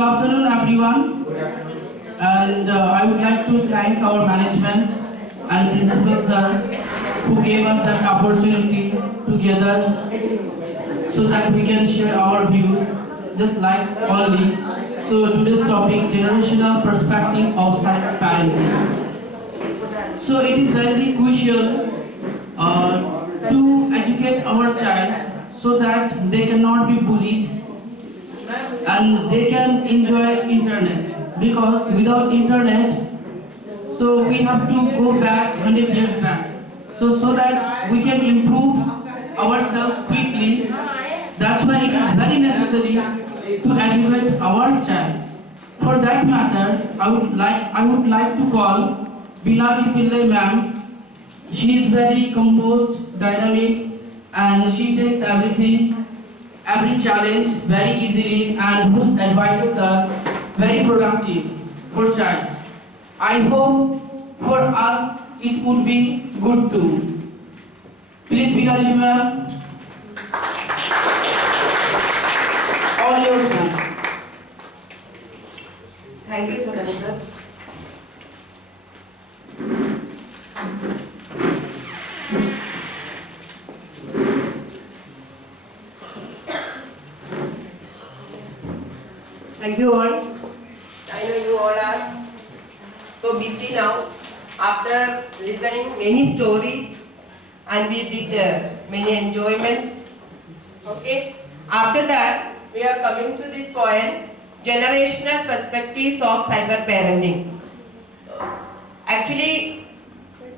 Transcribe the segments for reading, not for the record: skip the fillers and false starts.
afternoon, everyone. And I would like to thank our management and principal sir who gave us that opportunity together so that we can share our views just like only. So today's topic, generational perspective of parenting. So it is very crucial to educate our child so that they cannot be bullied and they can enjoy internet, because without internet, so we have to go back 100 years back, so that we can improve ourselves quickly. That's why it is very necessary to educate our child. For that matter, I would like to call Binaji Pillai ma'am. She is very composed, dynamic, and she takes every challenge very easily, and whose advices are very productive for child. I hope for us it would be good too. Please, Binaji ma'am, all yours ma'am. Thank you, Sir. Thank you all. I know you all are so busy now after listening many stories, and we did many enjoyment. Okay. After that, we are coming to this point, generational perspectives of cyber parenting. Actually,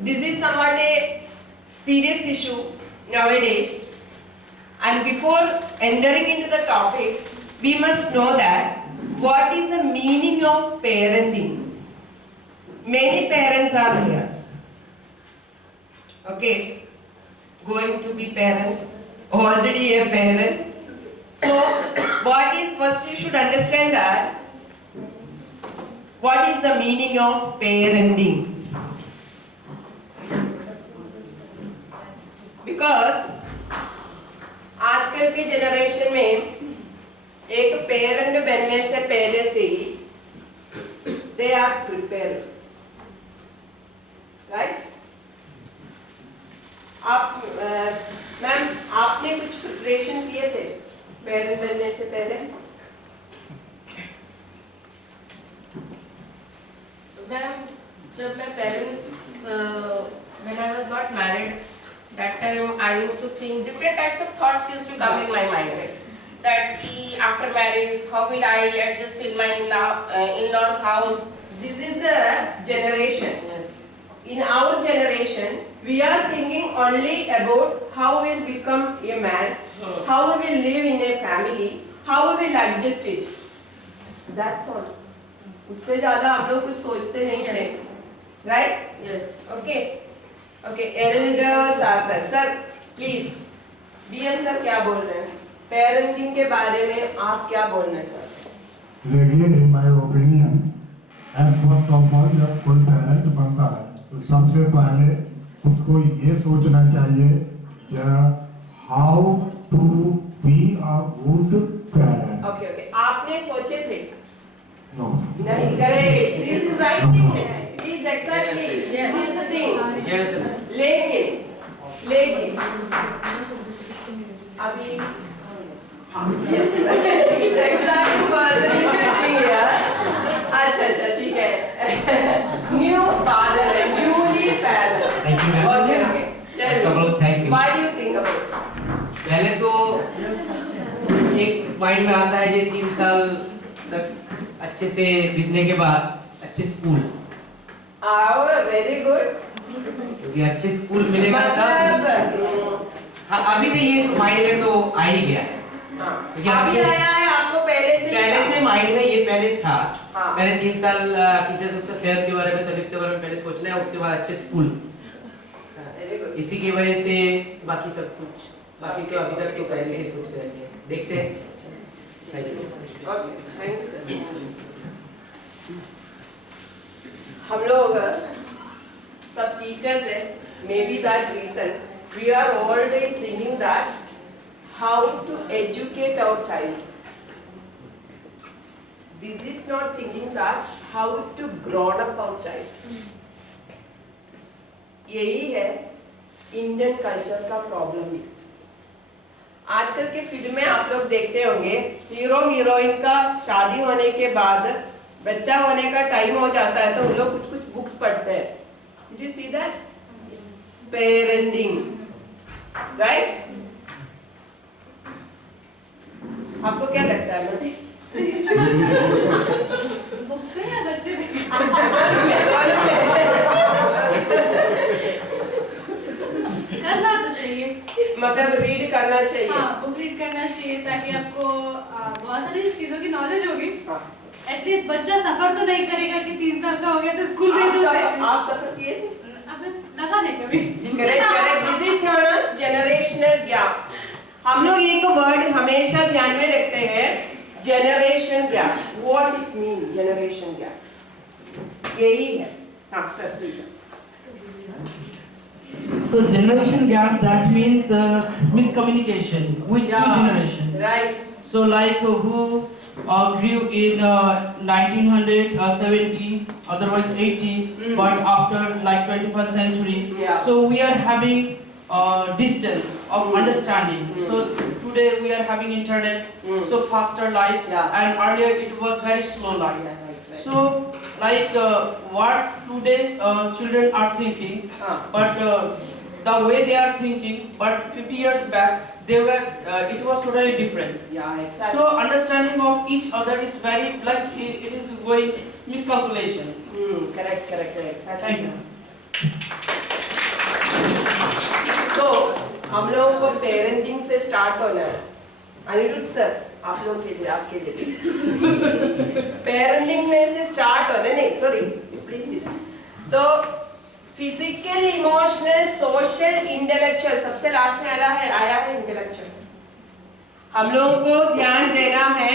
this is somewhat a serious issue nowadays, and before entering into the topic, we must know that what is the meaning of parenting. Many parents are here, okay, going to be parent, already a parent. So what is, first you should understand that what is the meaning of parenting. Because आजकल के generation में एक parent बनने से पहले से ही they are prepared, right? आप ma'am, आपने कुछ प्रिपरेशन किए थे पेरेंट बनने से पहले? मैम, जब मैं parents when I was not married, that time I used to think different types of thoughts used to come in my mind. That after marriage, how will I adjust in my in-laws house? This is the generation. Yes. In our generation, we are thinking only about how we will become a man, how we will live in a family, how we will adjust it. That's all. उससे ज़्यादा हम लोग कुछ सोचते नहीं थे, right? Yes. Okay. Okay. Elders are sir, please. DM sir क्या बोल रहे हैं? पेरेंटिंग के बारे में आप क्या बोलना चाहते हैं? देखिए, in my opinion, first of all, जब कोई पेरेंट बनता है तो सबसे पहले उसको ये सोचना चाहिए कि how to be a good parent. Okay, okay. आपने सोचे थे? No. नहीं करे. This is right thing. This exactly. Yes. This is the thing. Yes. लेकिन अभी yes. Exactly person is sitting here. अच्छा ठीक है. New father है, newly father. Thank you, ma'am. Okay, okay. Tell me. Thank you. What do you think about it? पहले तो एक mind में आता है ये 3 साल तक अच्छे से बीतने के बाद अच्छे स्कूल, वेरी गुड. क्योंकि अच्छे स्कूल मिलेगा तब। हाँ, अभी तो ये माइंड में तो आ ही गया है। अभी आया है आपको पहले से माइंड में ये पहले था। हाँ। पहले 3 साल किसी से उसका सेहत के बारे में, तबीयत के बारे में पहले सोचना है, उसके बाद अच्छे स्कूल। इसी की वजह से बाकी सब कुछ, बाकी तो अभी तक तो पहले से सोचते रहते हैं, देखते हैं। हम लोग सब टीचर्स हैं, maybe that reason we are always thinking that how to educate our child. this is not thinking that how to grow up our child. यही है इंडियन कल्चर का प्रॉब्लम भी। आजकल के फिल्में आप लोग देखते होंगे, हीरो हीरोइन का शादी होने के बाद बच्चा होने का टाइम हो जाता है तो उन लोग कुछ कुछ बुक्स पढ़ते हैं। Did you see that? Parenting, right? आपको क्या लगता है मोटी? बच्चे करना तो चाहिए, मतलब रीड करना चाहिए। हाँ, बुक रीड करना चाहिए ताकि आपको बहुत सारी चीजों की नॉलेज होगी। एटलीस्ट बच्चा सफर तो नहीं करेगा कि 3 साल का हो गया तो स्कूल में आप सफर किए थे? लगा नहीं कभी। Correct correct, this is known as generational gap. हम लोग एक वर्ड हमेशा ध्यान में रखते हैं, generation gap. What it mean generation gap, यही है। हाँ sir please. So generation gap, that means miscommunication with two generations. Right. So like who grew in 1970, otherwise 80, but after like 21st century. Yeah. So we are having distance of understanding. So today we are having internet, so faster life, Yeah. and earlier it was very slow life. Yeah, right. So like what today's children are thinking, but the way they are thinking, but 50 years back they were it was totally different. Yeah, exactly. So understanding of each other is very like it is going miscalculation. Correct, correct, correct. Exactly. Thank you. तो हम लोगों को parenting से start होना है। Anirudh sir, आप लोग के लिए, आपके लिए पेरेंटिंग में से स्टार्ट होना, नहीं सॉरी प्लीज। तो फिजिकल, इमोशनल, सोशल, इंटेलेक्चुअल, सबसे लास्ट में आया है इंटेलेक्चुअल। हम लोगों को ध्यान देना है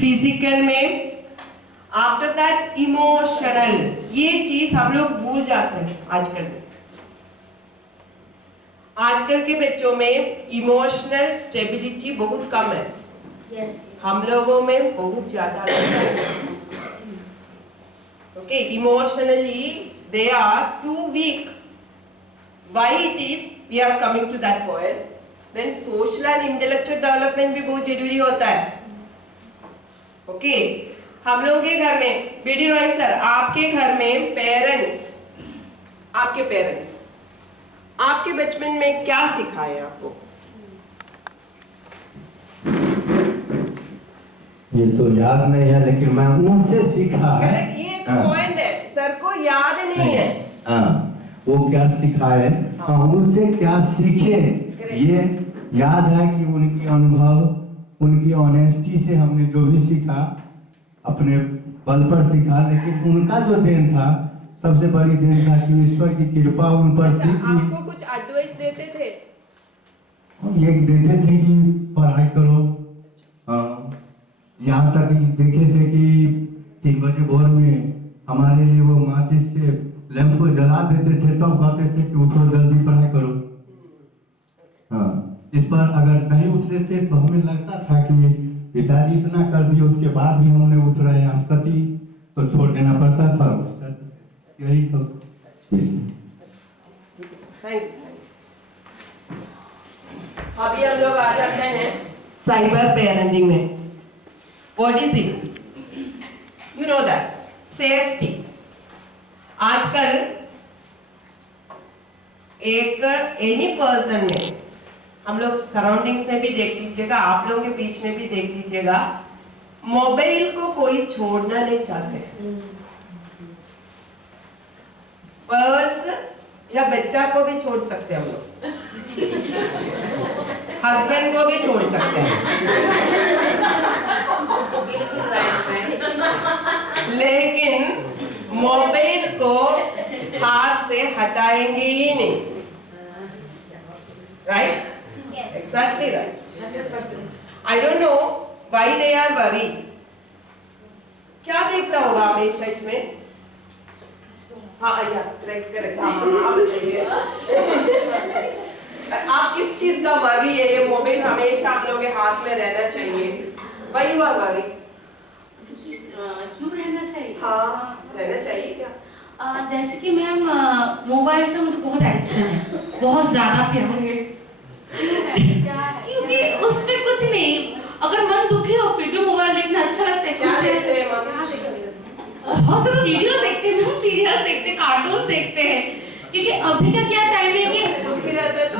फिजिकल में, आफ्टर दैट इमोशनल। ये चीज हम लोग भूल जाते हैं आजकल। आजकल के बच्चों में इमोशनल स्टेबिलिटी बहुत कम है। Yes. हम लोगों में बहुत ज्यादा है। Okay, emotionally they are too weak. Why it is? We are coming to that point. Then social and intellectual development भी बहुत जरूरी होता है। ओके, हम लोगों के घर में, बीडी रॉय सर, आपके घर में आपके पेरेंट्स आपके बचपन में क्या सिखाए आपको? ये तो याद नहीं है, लेकिन मैं उनसे सीखा है। करेक्ट, ये एक पॉइंट है, सर को याद नहीं है। हाँ, वो क्या सिखाए, हम उनसे क्या सीखे, ये याद है कि उनकी अनुभव, उनकी ऑनेस्टी से हमने जो भी सीखा अपने बल पर सीखा। लेकिन उनका जो देन था, सबसे बड़ी देन था कि ईश्वर की कृपा उन पर थी। आपको कुछ एडवाइस देते थे? ये देते थे कि पढ़ाई करो। यहाँ तक देखे थे कि 3 बजे भोर में हमारे लिए वो माचिस से लैंप को जला देते थे, तब कहते थे कि उठो जल्दी पढ़ाई करो। हाँ, इस पर अगर नहीं उठते थे तो हमें लगता था कि पिताजी इतना कर दिए, उसके बाद भी हमने उठ रहे हैं, आस्कती तो छोड़ देना पड़ता था। यही सब। अभी हम लोग आ जाते हैं साइबर पेरेंटिंग में। What is this? You know that safety. आजकल एक एनी पर्सन में, हम लोग सराउंडिंग्स में भी देख लीजिएगा, आप लोगों के बीच में भी देख लीजिएगा, मोबाइल को कोई छोड़ना नहीं चाहते। पर्स या बच्चा को भी छोड़ सकते हैं हम लोग, हस्बैंड को भी छोड़ सकते हैं, लेकिन मोबाइल को हाथ से हटाएंगे ही नहीं। Right? Exactly right. 100%. I don't know why they are worried. क्या देखता होगा हमेशा इसमें? हाँ या करेक्ट आप बताइए। आप किस चीज का वरी है? ये मोबाइल हमेशा आप लोगों के हाथ में रहना चाहिए। Why you are worried? हाँ रहना चाहिए क्या? जैसे कि मैम मोबाइल से मुझे बहुत एडिक्शन है, बहुत ज्यादा प्यार है। क्योंकि उसमें कुछ नहीं, अगर मन दुखी हो फिर भी मोबाइल देखना अच्छा लगता है। क्या देखते हैं मम्मी? बहुत सारे वीडियो देखते हैं, हम सीरियल देखते हैं, कार्टून देखते हैं। क्योंकि अभी का क्या टाइम है कि दुखी रहते हैं तो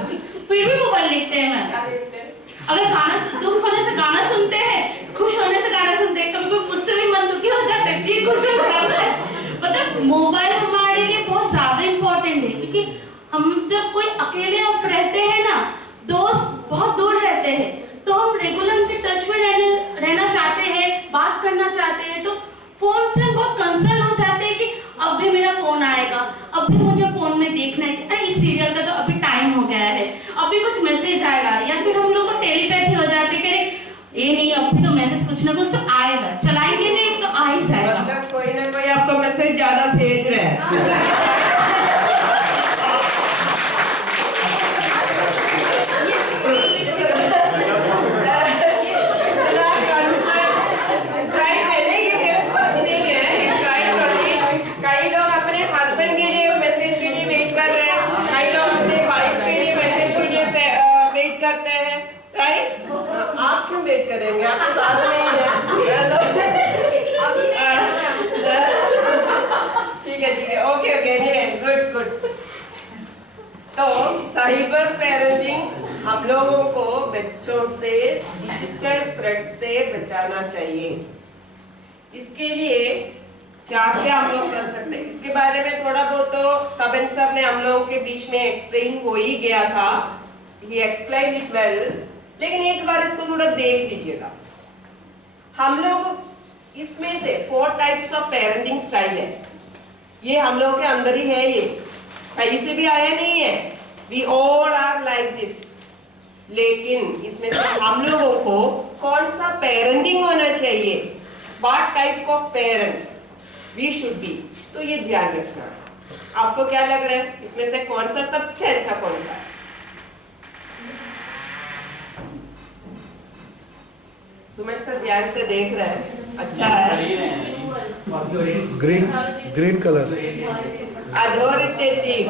फिर भी मोबाइल देखते हैं मैम। क्या देखते हैं? अगर गाना दुख होने से गाना सुनते हैं, खुश होने से गाना सुनते हैं, कभी कभी मुझसे भी मन दुखी हो जाता है, जी खुश हो जाता है। मतलब मोबाइल हमारे लिए बहुत ज्यादा इम्पोर्टेंट है। क्योंकि हम जब कोई अकेले आप रहते हैं ना, दोस्त बहुत दूर रहते हैं, तो हम रेगुलर उनके टच में रहना चाहते हैं, बात करना चाहते हैं, तो फोन से हम बहुत कंसर्न हो जाते हैं कि अब भी मेरा फोन आएगा, अब भी मुझे फोन में देखना है कि अरे इस सीरियल का तो अभी टाइम हो गया है, अभी कुछ मैसेज आएगा। या फिर हम लोग को टेलीपैथी हो जाती है कि अरे ये नहीं, अभी तो मैसेज कुछ ना कुछ आएगा, चलाएंगे नहीं तो आ ही जाएगा। मतलब कोई ना कोई आपको मैसेज ज्यादा भेज रहा है। वेट करेंगे आपके साथ नहीं है। ठीक है ओके गुड। तो साइबर पेरेंटिंग हम लोगों को बच्चों से डिजिटल थ्रेट से बचाना चाहिए। इसके लिए क्या क्या हम लोग कर सकते हैं, इसके बारे में थोड़ा बहुत तो तबन सर ने हम लोगों के बीच में एक्सप्लेन हो ही गया था, ही एक्सप्लेन इट वेल। लेकिन एक बार इसको थोड़ा देख लीजिएगा। हम लोग इसमें से 4 टाइप्स ऑफ पेरेंटिंग स्टाइल है, ये हम लोगों के अंदर ही है, ये कहीं से भी आया नहीं है। We all are like this. लेकिन इसमें से हम लोगों को कौन सा पेरेंटिंग होना चाहिए, what type of parent we should be, तो ये ध्यान रखना। आपको क्या लग रहा है इसमें से कौन सा सबसे अच्छा कौन सा है? सुमित सर ध्यान से देख रहे हैं, अच्छा है। ग्रीन कलर अथॉरिटेटिव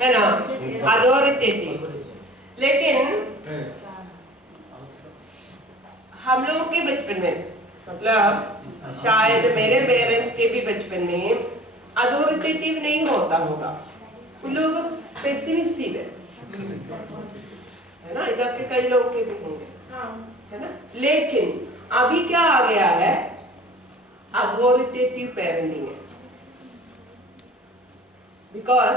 है ना, अथॉरिटेटिव। लेकिन हम लोगों के बचपन में, मतलब शायद मेरे पेरेंट्स के भी बचपन में अथॉरिटेटिव नहीं होता होगा, उन लोग पेसिमिस्टिक है ना, इधर के कई लोग के भी होंगे है ना। लेकिन अभी क्या आ गया है, अथॉरिटेटिव पेरेंटिंग है, बिकॉज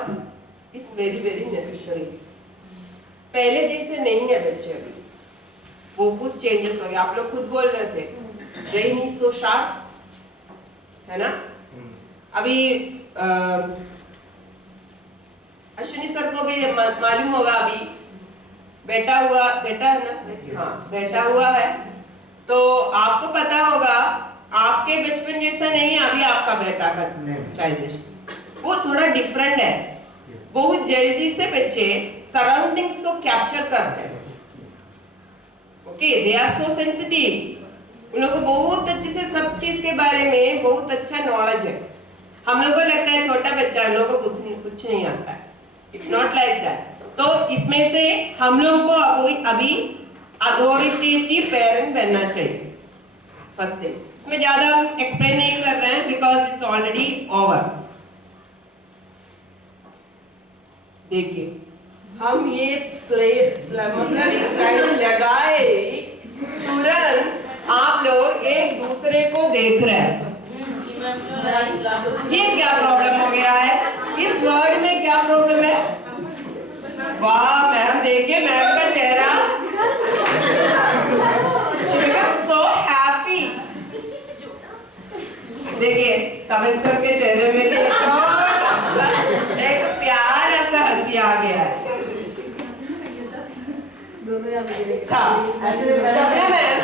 इट्स वेरी नेसेसरी। पहले जैसे नहीं है बच्चे, अभी वो कुछ चेंजेस हो गए। आप लोग खुद बोल रहे थे ब्रेन इज सो शार्प है ना। अभी अश्विनी सर को भी मालूम होगा, अभी बेटा है ना, हाँ बेटा हुआ है, तो आपको पता होगा आपके बचपन जैसा नहीं है अभी आपका बेटा का चाइल्ड, वो थोड़ा डिफरेंट है। बहुत जल्दी से बच्चे सराउंडिंग्स को कैप्चर करते हैं, okay, they are so sensitive. उन लोगों को बहुत अच्छे से सब चीज के बारे में बहुत अच्छा नॉलेज है। हम लोगों को लगता है छोटा बच्चा, हम लोगों को कुछ नहीं आता है, इट्स नॉट लाइक दैट। तो इसमें से हम लोगों को अभी अथॉरिटेटिव पेरेंट बनना चाहिए, फर्स्ट थिंग। इसमें ज्यादा हम एक्सप्लेन नहीं कर रहे हैं बिकॉज इट्स ऑलरेडी ओवर। देखिए हम ये स्लाइड लगाए तुरंत आप लोग एक दूसरे को देख रहे हैं, ये क्या प्रॉब्लम हो गया है, इस वर्ड में क्या प्रॉब्लम है? वाह मैम, देखिए मैम का चेहरा, she becomes so happy। देखिए तमिल सर के चेहरे में एक प्यारा सा हंसी आ गया है। अच्छा सपना मैम,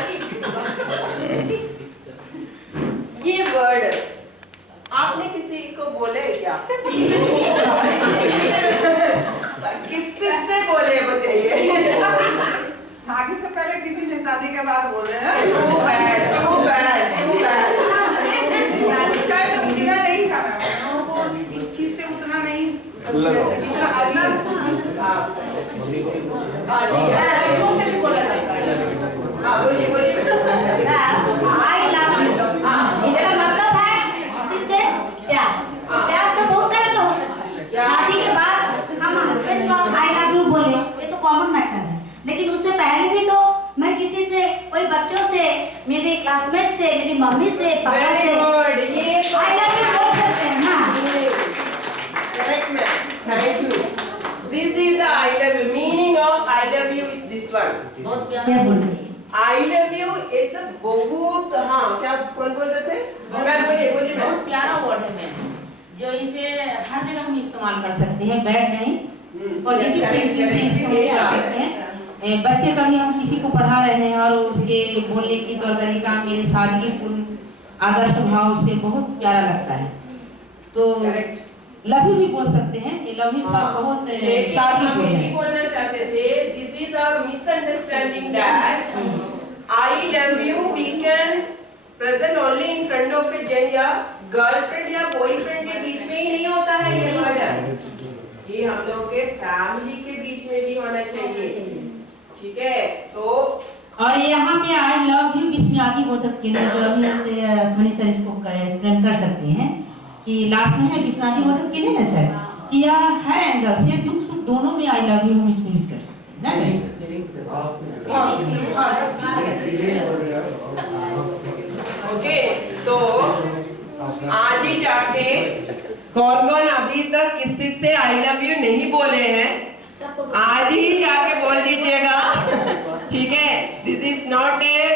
ये वर्ड आपने किसी को बोले क्या? किससे बोले बताइए? शादी से पहले किसी ने, शादी के बाद बोले हैं। Too bad। I love you इसका मतलब है किसी से प्यार प्यार तो बहुत तरह का हो सकता है शादी के बाद हम हस्बैंड को आई लव यू बोले ये तो कॉमन मैटर है लेकिन उससे पहले भी तो मैं किसी से कोई बच्चों से मेरे क्लासमेट से मेरी मम्मी से पापा से आई लव यू बोल सकते हैं ना Thank you. This is the I love you. Meaning of I love you is this one. I love you is a बहुत हाँ क्या कौन बोल रहे थे? मैं बोलिए मैं बहुत प्यारा वर्ड है मैम जो इसे हर जगह हम इस्तेमाल कर सकते हैं बैड नहीं पॉजिटिव थिंकिंग से इस्तेमाल कर सकते हैं बच्चे कभी हम किसी को पढ़ा रहे हैं और उसके बोलने की तौर तरीका मेरे सादगीपूर्ण आदर्श भाव से बहुत प्यारा लगता है तो लव यू भी बोल सकते हैं ये लव यू शब्द बहुत शादीपूर्ण है बोलना चाहते थे this is our misunderstanding that I love you we can present only in front of a gen या गर्लफ्रेंड या बॉयफ्रेंड के बीच में ही नहीं होता है ये वर्ड ये हम लोग के फैमिली के बीच में भी होना चाहिए ठीक है तो और यहाँ पे आई लव यू विस्मयादी बोधक चिन्ह जो अभी से मनीष सर इसको एक्सप्लेन कर सकते हैं कि लास्ट में है विस्मयादी बोधक चिन्ह ना सर कि यह हर एंगल से दुख सुख दोनों में आई लव यू हम इसमें यूज कर सकते हैं ना ओके तो आज ही जाके कौन कौन अभी तक किसी से आई लव यू नहीं बोले हैं आज ही जाके बोल दीजिएगा ठीक है this is not a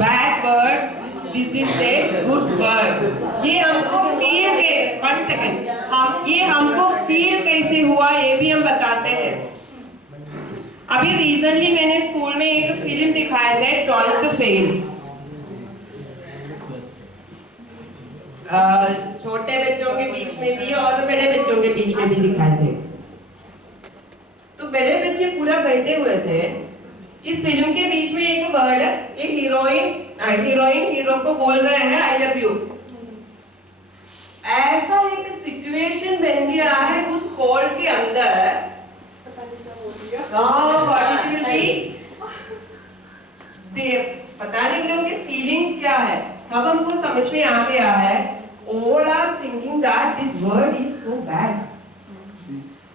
bad word this is a good word ये हमको फील के 1 सेकेंड हम ये हमको फील कैसे हुआ ये भी हम बताते हैं अभी रिसेंटली मैंने स्कूल में एक फिल्म दिखाया था टॉयलेट फेल छोटे बच्चों के बीच में भी और बड़े बच्चों के बीच में भी दिखाए थे तो बड़े बच्चे पूरा बैठे हुए थे इस फिल्म के बीच में एक वर्ड एक हीरोइन हीरो को बोल रहे हैं आई लव यू ऐसा एक सिचुएशन बन गया है उस हॉल के अंदर पता नहीं लोगों के फीलिंग्स क्या है तब हमको समझ में आ गया है all are thinking that this word is so bad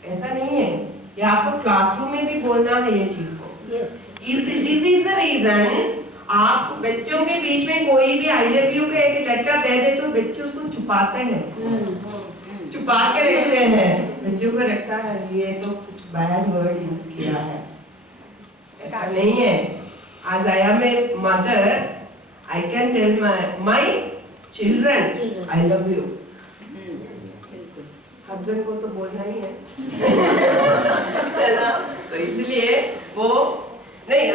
ऐसा नहीं है ये आपको क्लासरूम में भी बोलना है ये चीज को this is the reason आप बच्चों के बीच में कोई भी आई लव यू का एक लेटर दे दे तो बच्चे उसको छुपाते हैं छुपा के रखते हैं बच्चों को लगता है ये तो कुछ बैड वर्ड यूज किया है ऐसा नहीं है as I am a mother I can tell my children I love you husband को तो बोलना ही है ना तो इसलिए वो नहीं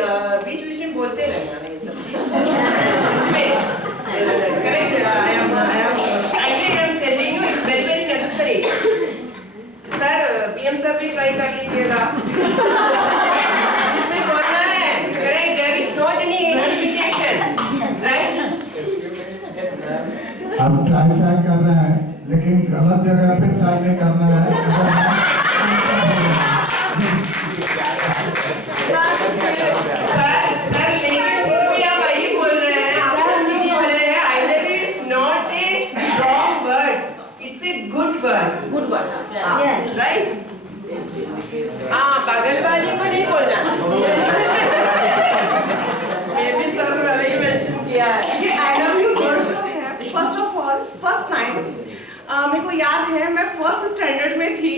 बीच में बोलते रहना है ये सब चीज सच में correct I am telling you it's very very necessary sir PM sir भी ट्राई कर लीजिएगा इसमें बोलना है correct there is not any limitation right हम ट्राई कर रहे हैं लेकिन गलत जगह पे ट्राई नहीं करना है सर लेकिन फिर भी आप वही बोल रहे हैं आप बोल रहे हैं I love you is not a wrong word it's a good word right हाँ बगल वाली को नहीं बोलना मैं भी सर वाले ही मेंशन किया है ये आई लव यू वर्ड जो है first of all first time मेरे को याद है मैं फर्स्ट स्टैंडर्ड में थी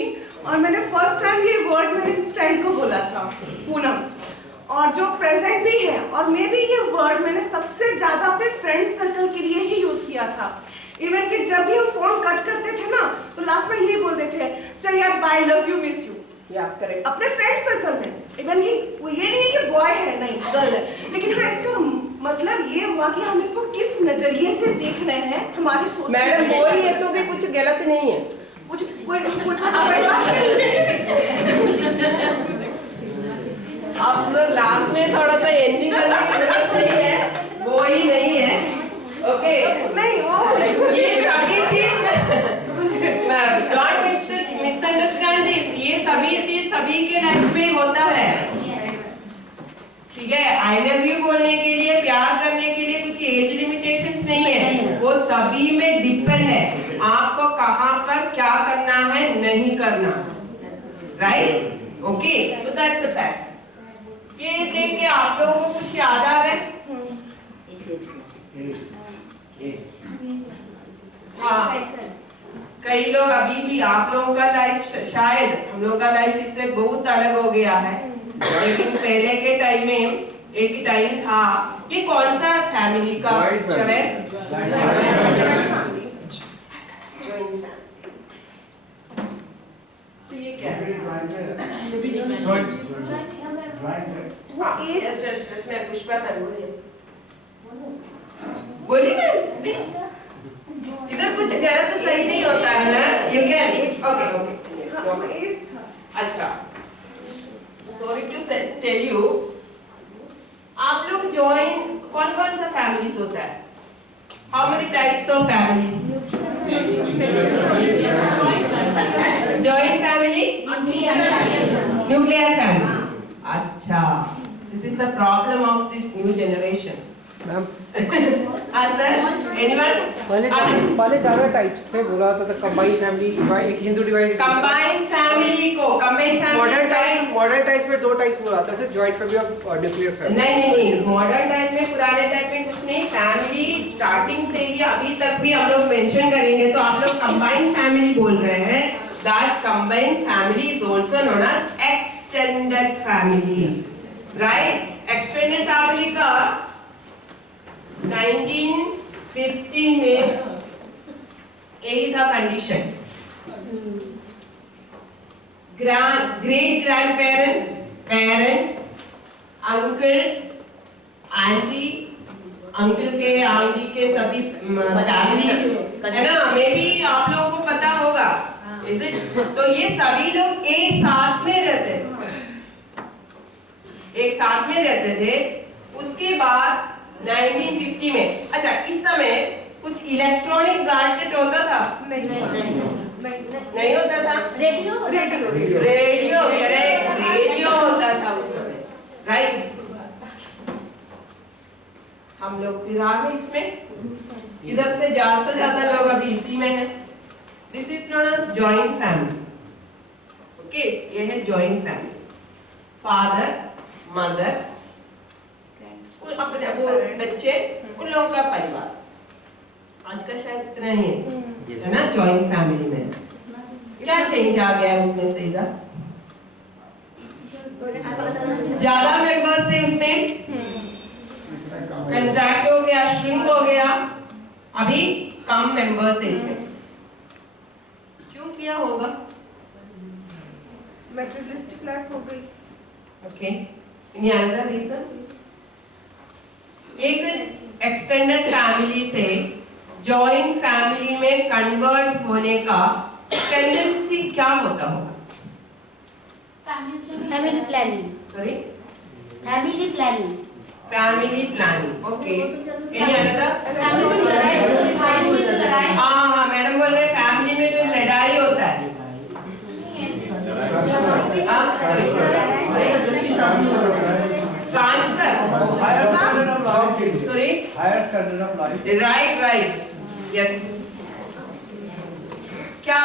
और मैंने फर्स्ट टाइम ये वर्ड मेरे फ्रेंड को बोला था पूनम और जो प्रेजेंट भी है और मैं भी ये वर्ड मैंने सबसे ज्यादा अपने फ्रेंड सर्कल के लिए ही यूज किया था इवन कि जब भी हम फोन कट करते थे ना तो लास्ट में यही बोलते थे चल यार bye love you miss you correct अपने फ्रेंड सर्कल में इवन कि ये नहीं है कि बॉय है नहीं गर्ल है लेकिन हाँ इसका मतलब ये हुआ कि हम इसको किस नजरिए से देख रहे हैं हमारी सोच मैडम बोल ये तो भी कुछ गलत नहीं है कुछ कोई अब तो लास्ट में थोड़ा सा एंडिंग करने की जरूरत नहीं है वो ही नहीं है ओके नहीं वो ये सभी चीज डोंट मिसअंडरस्टैंड सभी के लाइफ में होता है, ठीक है। आई लव यू बोलने के लिए, प्यार करने के लिए कुछ एज लिमिटेशंस नहीं है, वो सभी में डिपेंड है आपको कहां पर क्या करना है, नहीं करना, राइट? ओके, तो दैट्स अ फैक्ट। ये देख के आप लोगों को कुछ याद आ रहा है? हाँ, कई लोग अभी भी, आप लोगों का लाइफ शायद हम लोगों का लाइफ इससे बहुत अलग हो गया है, लेकिन पहले के टाइम में एक टाइम था। ये कौन सा फैमिली का पिक्चर है? तो ये क्या है? यस यस यस, मैं पुष्पा मैम बोलिए मैम प्लीज। इधर कुछ गलत सही नहीं होता है ना, यू कैन ओके ओके। अच्छा, सॉरी टू टेल यू, आप लोग जॉइन कौन कौन सा फैमिलीज होता है? How many types of families? Joint family, nuclear family. अच्छा, this is the problem of this new generation. हाँ सर, एनीवन? पहले चार टाइप्स थे, बोला था कंबाइंड फैमिली, एक हिंदू डिवाइड, कंबाइंड फैमिली को कंबाइंड फैमिली, मॉडर्न टाइप्स में दो टाइप्स बोला था सर, जॉइंट फैमिली और न्यूक्लियर फैमिली। नहीं, मॉडर्न टाइप में, पुराने टाइप में कुछ नहीं, फैमिली स्टार्टिंग से ही अभी तक भी हम लोग मेंशन करेंगे तो आप लोग कंबाइंड फैमिली बोल रहे हैं। That combined family is also known as extended family, right? Extended family का 1950 में यही था condition. Great grandparents, parents, uncle, aunty, uncle के आंटी के सभी फैमिलीज है ना, मे बी आप लोगों को पता होगा, इज इट? तो ये सभी लोग एक साथ में रहते थे। उसके बाद 1950 में, अच्छा इस समय कुछ इलेक्ट्रॉनिक गैजेट होता था? नहीं होता था। रेडियो, करेक्ट, रेडियो होता था उस समय, राइट? हम लोग फिर आ गए इसमें, इधर से ज्यादा लोग अभी इसी में हैं। This is known as joint family, okay? ये है जॉइंट फैमिली, फादर, मदर, अपने वो बच्चे, उन लोगों का परिवार। आज का शायद इतना ही है ना जॉइंट फैमिली में। क्या चेंज आ गया उसमें से? इधर ज्यादा मेंबर्स थे उसमें, कंट्रैक्ट हो गया, श्रिंक हो गया, अभी कम मेंबर्स है इसमें। क्यों किया होगा? मटेरियलिस्टिक लाइफ हो गई। Okay, any another reason? एक एक्सटेंडेड फैमिली से जॉइंट फैमिली में कन्वर्ट होने का टेंडेंसी क्या होता होगा? Family planning. Sorry, family planning. Family planning, okay. Any another? हाँ, मैडम बोल रहे फैमिली में जो लड़ाई होता है, transfer, sorry, higher standard of life, right, yes. क्या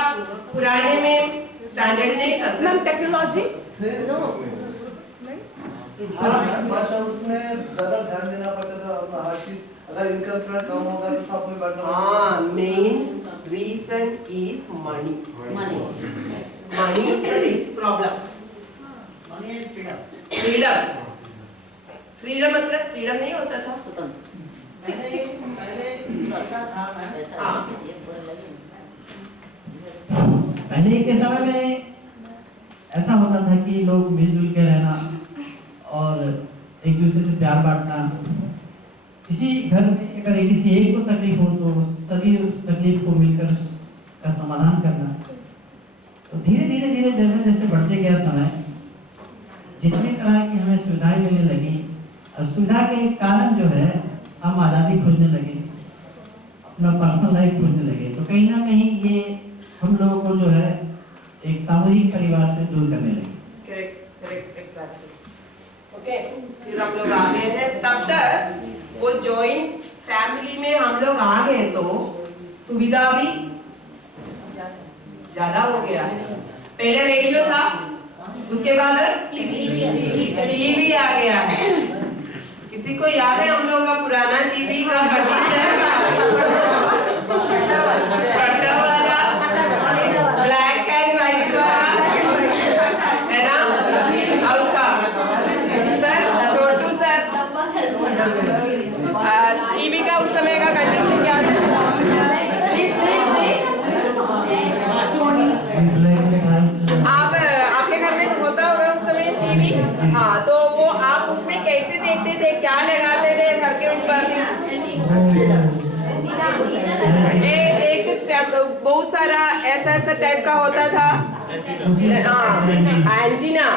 पुराने में स्टैंडर्ड नहीं था सर? टेक्नोलॉजी बट उसमें ज्यादा ध्यान देना पड़ता था अपना हर चीज, अगर इनकम थोड़ा कम होगा तो सब में बढ़ना। हाँ, main reason is money is the basic problem. Freedom मतलब फ्रीडम नहीं होता था, पहले के समय में ऐसा होता था कि लोग मिलजुल के रहना और एक दूसरे से प्यार बांटना। किसी घर में अगर किसी एक को तकलीफ हो तो सभी उस तकलीफ को मिलकर उसका समाधान करना। तो धीरे धीरे जैसे बढ़ते गया समय, जितने तरह की हमें सुविधाएं मिलने लगी और सुविधा के कारण जो है हम आज़ादी खोजने लगे, अपना पर्सनल लाइफ खोजने लगे। तो कहीं ना कहीं ये हम लोगों को जो है एक सामूहिक परिवार से दूर करने लगे। Correct exactly. ओके, फिर हम लोग आ गए हैं। तब तक वो जॉइंट फैमिली में हम लोग आ गए तो सुविधा भी ज्यादा हो गया है। पहले रेडियो था, उसके बाद टीवी आ गया है। किसी को याद है हम लोगों का पुराना टीवी का कंडीशन? शटर वाला, ब्लैक एंड व्हाइट वाला, है ना? और उसका सर, छोटू सर, टीवी का उस समय का कंडीशन क्या था? प्लीज आपके घर में होता होगा उस समय टीवी? हाँ, तो वो आप उसमें कैसे देखते थे, क्या लगाते थे घर के ऊपर? एक स्टेप, बहुत सारा ऐसा टाइप का होता था। हाँ, एंटीना।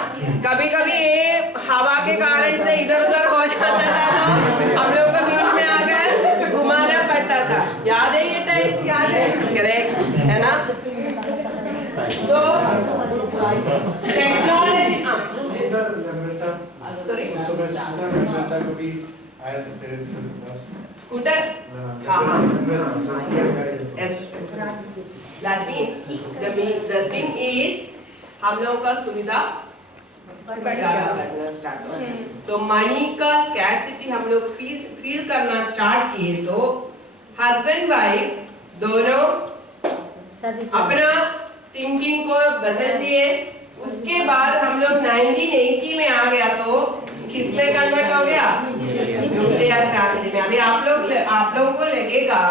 कभी कभी ये हवा के कारण से इधर उधर हो जाता था, तो हम लोगों को बीच में आकर घुमाना पड़ता था। याद है ये टाइप? याद है, करेक्ट है ना? तो टेक्नोलॉजी, सॉरी, स्कूटर, हाँ, yes. That means the thing is हम लोगों का सुविधा ज्यादा बढ़ना स्टार्ट हुआ। तो मनी का स्कैसिटी हम लोग फील करना स्टार्ट किए, तो हस्बैंड वाइफ दोनों अपना थिंकिंग को बदल दिए। उसके बाद हम लोग 1980 में आ गया, तो किस में कन्वर्ट हो गया? न्यूक्लियर फैमिली में। अभी आप लोगों को लगेगा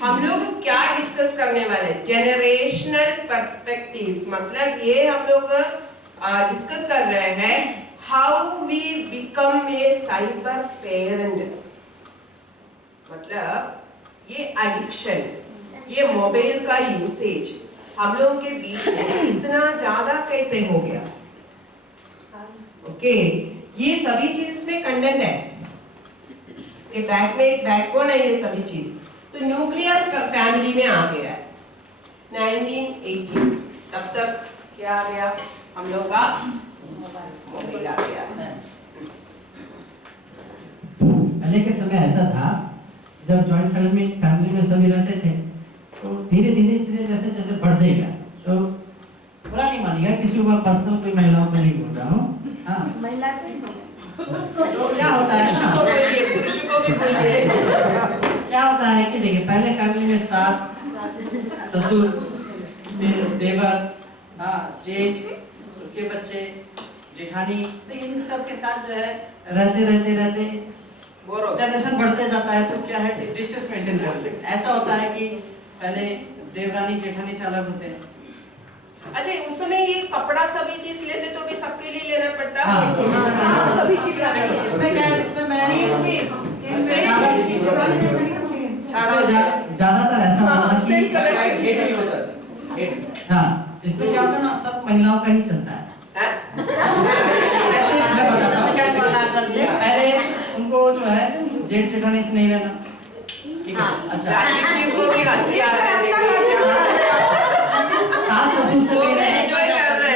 हम लोग क्या डिस्कस करने वाले? जेनरेशनल पर्सपेक्टिव्स, मतलब ये हम लोग डिस्कस कर रहे हैं how we become a cyber parent. मतलब ये एडिक्शन, ये मोबाइल का यूसेज हम लोगों के बीच में इतना ज्यादा कैसे हो गया? ओके, ये सभी चीज इसमें कंटेंट है, इसके बैक में एक बैकबोन है ये सभी चीज। तो न्यूक्लियर फैमिली में आ गया 1980। तब तक क्या आ गया? हम लोग का मोबाइल आ गया। पहले के समय ऐसा था, जब जॉइंट फैमिली में सभी रहते थे, तो धीरे धीरे जैसे बढ़ते गया, तो बुरा नहीं मानिएगा, किसी को मैं पर्सनल कोई महिलाओं को नहीं बोल रहा हूँ। हाँ, तो क्या होता है ना, पुरुष को भी बोलिए। क्या होता है कि देखिए, पहले फैमिली में सास, ससुर, देवर, हाँ, जेठ, उनके बच्चे, जेठानी, तो इन सब के साथ जो है रहते जनरेशन बढ़ते जाता है, तो क्या है, डिस्टेंस मेंटेन कर ले। ऐसा होता है कि पहले देवरानी जेठानी से अलग होते हैं। अच्छा, उस समय ये कपड़ा सभी चीज लेते तो भी सबके लिए लेना पड़ता? हाँ, सभी के लिए। इसमें क्या है, इसमें मैं ज्यादातर ऐसा होता है कि हाँ, इसमें क्या होता है ना, सब महिलाओं का ही चलता है। कैसे मैं बताता हूँ कैसे। पहले उनको जो है जेठ जेठानी से नहीं रहना, ठीक है? अच्छा, को भी हंसी आ रहा है, सास ससुर से नहीं रहना,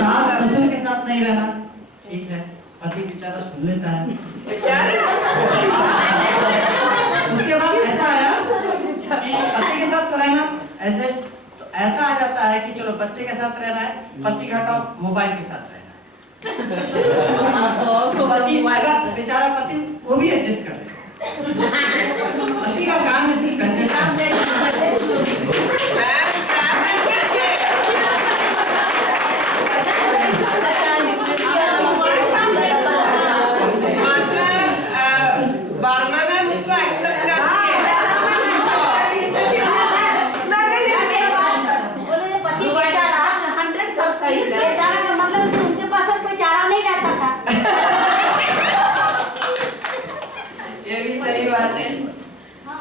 सास ससुर के साथ नहीं रहना, ठीक है? पति बेचारा सुन लेता है। उसके बाद ऐसा आया कि पति के साथ तो रहना एडजस्ट, तो ऐसा आ जाता है कि चलो बच्चे के साथ रहना है, पति का हटाओ, मोबाइल के साथ रहना है। बेचारा पति वो भी एडजस्ट कर ले। पति का काम है सिर्फ एडजस्ट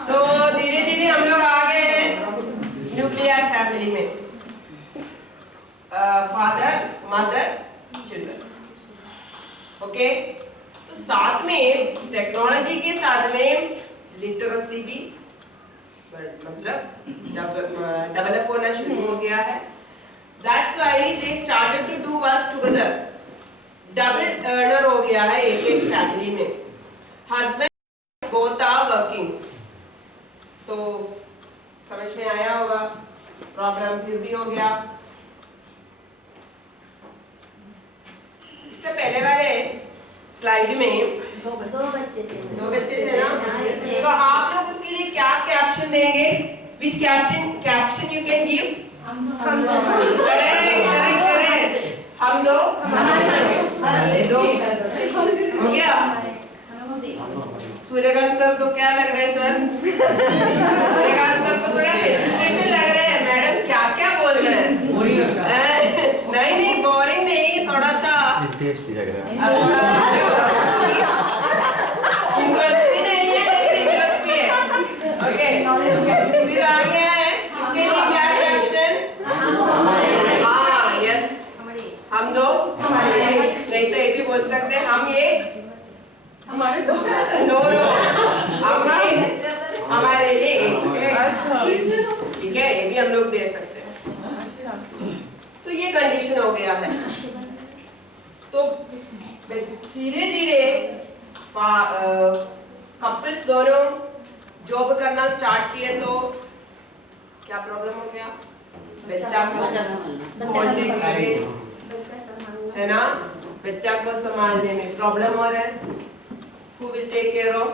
तो धीरे धीरे हम लोग आ गए हैं न्यूक्लियर फैमिली में, फादर, मदर, चिल्ड्रन। ओके, तो साथ में टेक्नोलॉजी के साथ में लिटरेसी भी मतलब डेवलप होना शुरू हो गया है। That's why they started to do work together. Double earner हो गया है एक फैमिली में, हस्बैंड बोथ आर वर्किंग। तो समझ में आया होगा, प्रॉब्लम फिर भी हो गया। इससे पहले वाले स्लाइड में दो बच्चे थे ना, तो आप लोग उसके लिए क्या कैप्शन देंगे? Which caption you can give? Correct. हम दो दो हो गया। सूर्यकांत सर को क्या लग रहा है सर? सूर्यकांत सर को थोड़ा हेजिटेशन लग रहा है, मैडम क्या क्या बोल रहे हैं? नहीं बोरिंग नहीं, थोड़ा सा टेस्टी लग रहा है। इंटरेस्ट भी नहीं है लेकिन इंटरेस्ट भी है। ओके, फिर आ गया है इसके लिए क्या कैप्शन? हाँ यस, हम दो नहीं तो ये भी बोल सकते हैं हम एक हमारे दो नो हम हमारे लिए एक। ठीक है, ये भी हम लोग दे सकते हैं। तो ये कंडीशन हो गया है। तो धीरे धीरे कपल्स दोनों जॉब करना स्टार्ट किए तो क्या प्रॉब्लम हो गया? बच्चा को फोन देखने में, है ना, बच्चा को संभालने में प्रॉब्लम हो रहा है। Who will take care of?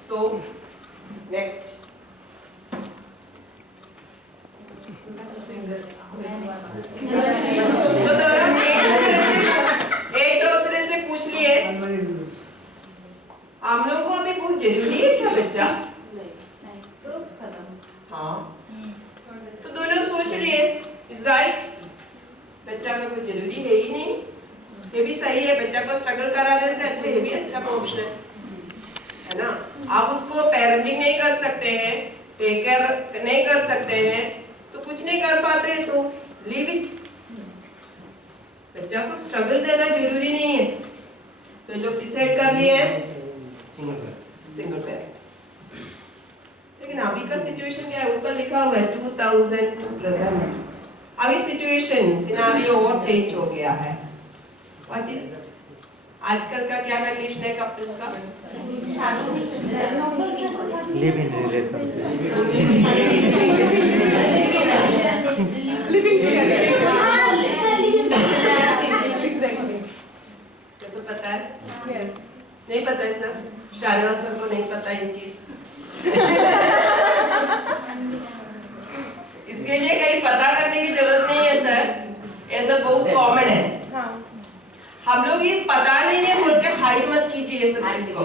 So next. तो दोनों एक दूसरे से पूछ लिए, हम लोग को अभी बहुत जरूरी है क्या बच्चा? हाँ, तो दोनों सोच लिए इज राइट, बच्चा का कोई जरूरी है ही नहीं, ये भी सही है, बच्चा को स्ट्रगल कराने से अच्छा, ये भी अच्छा ऑप्शन है ना। आप उसको पेरेंटिंग नहीं कर सकते हैं, टेक केयर नहीं कर सकते हैं, तो कुछ नहीं कर पाते हैं तो लीव इट। बच्चा को स्ट्रगल देना जरूरी नहीं है। तो लोग डिसाइड कर लिए सिंगल पेरेंट। लेकिन अभी का सिचुएशन क्या है? ऊपर लिखा हुआ है 2000 टू प्रेजेंट। अभी सिचुएशन सिनेरियो और चेंज हो गया है। व्हाट इज आजकल का क्या कंडीशन है कपल्स का? Live in relationship. तो पता है? yes. नहीं पता है सर, शालिवा सर को नहीं पता ये चीज। इसके लिए कहीं पता करने की जरूरत नहीं है सर, ये सब बहुत कॉमन है। हम लोग ये पता नहीं है बोल के हाइड मत कीजिए ये सब चीज को।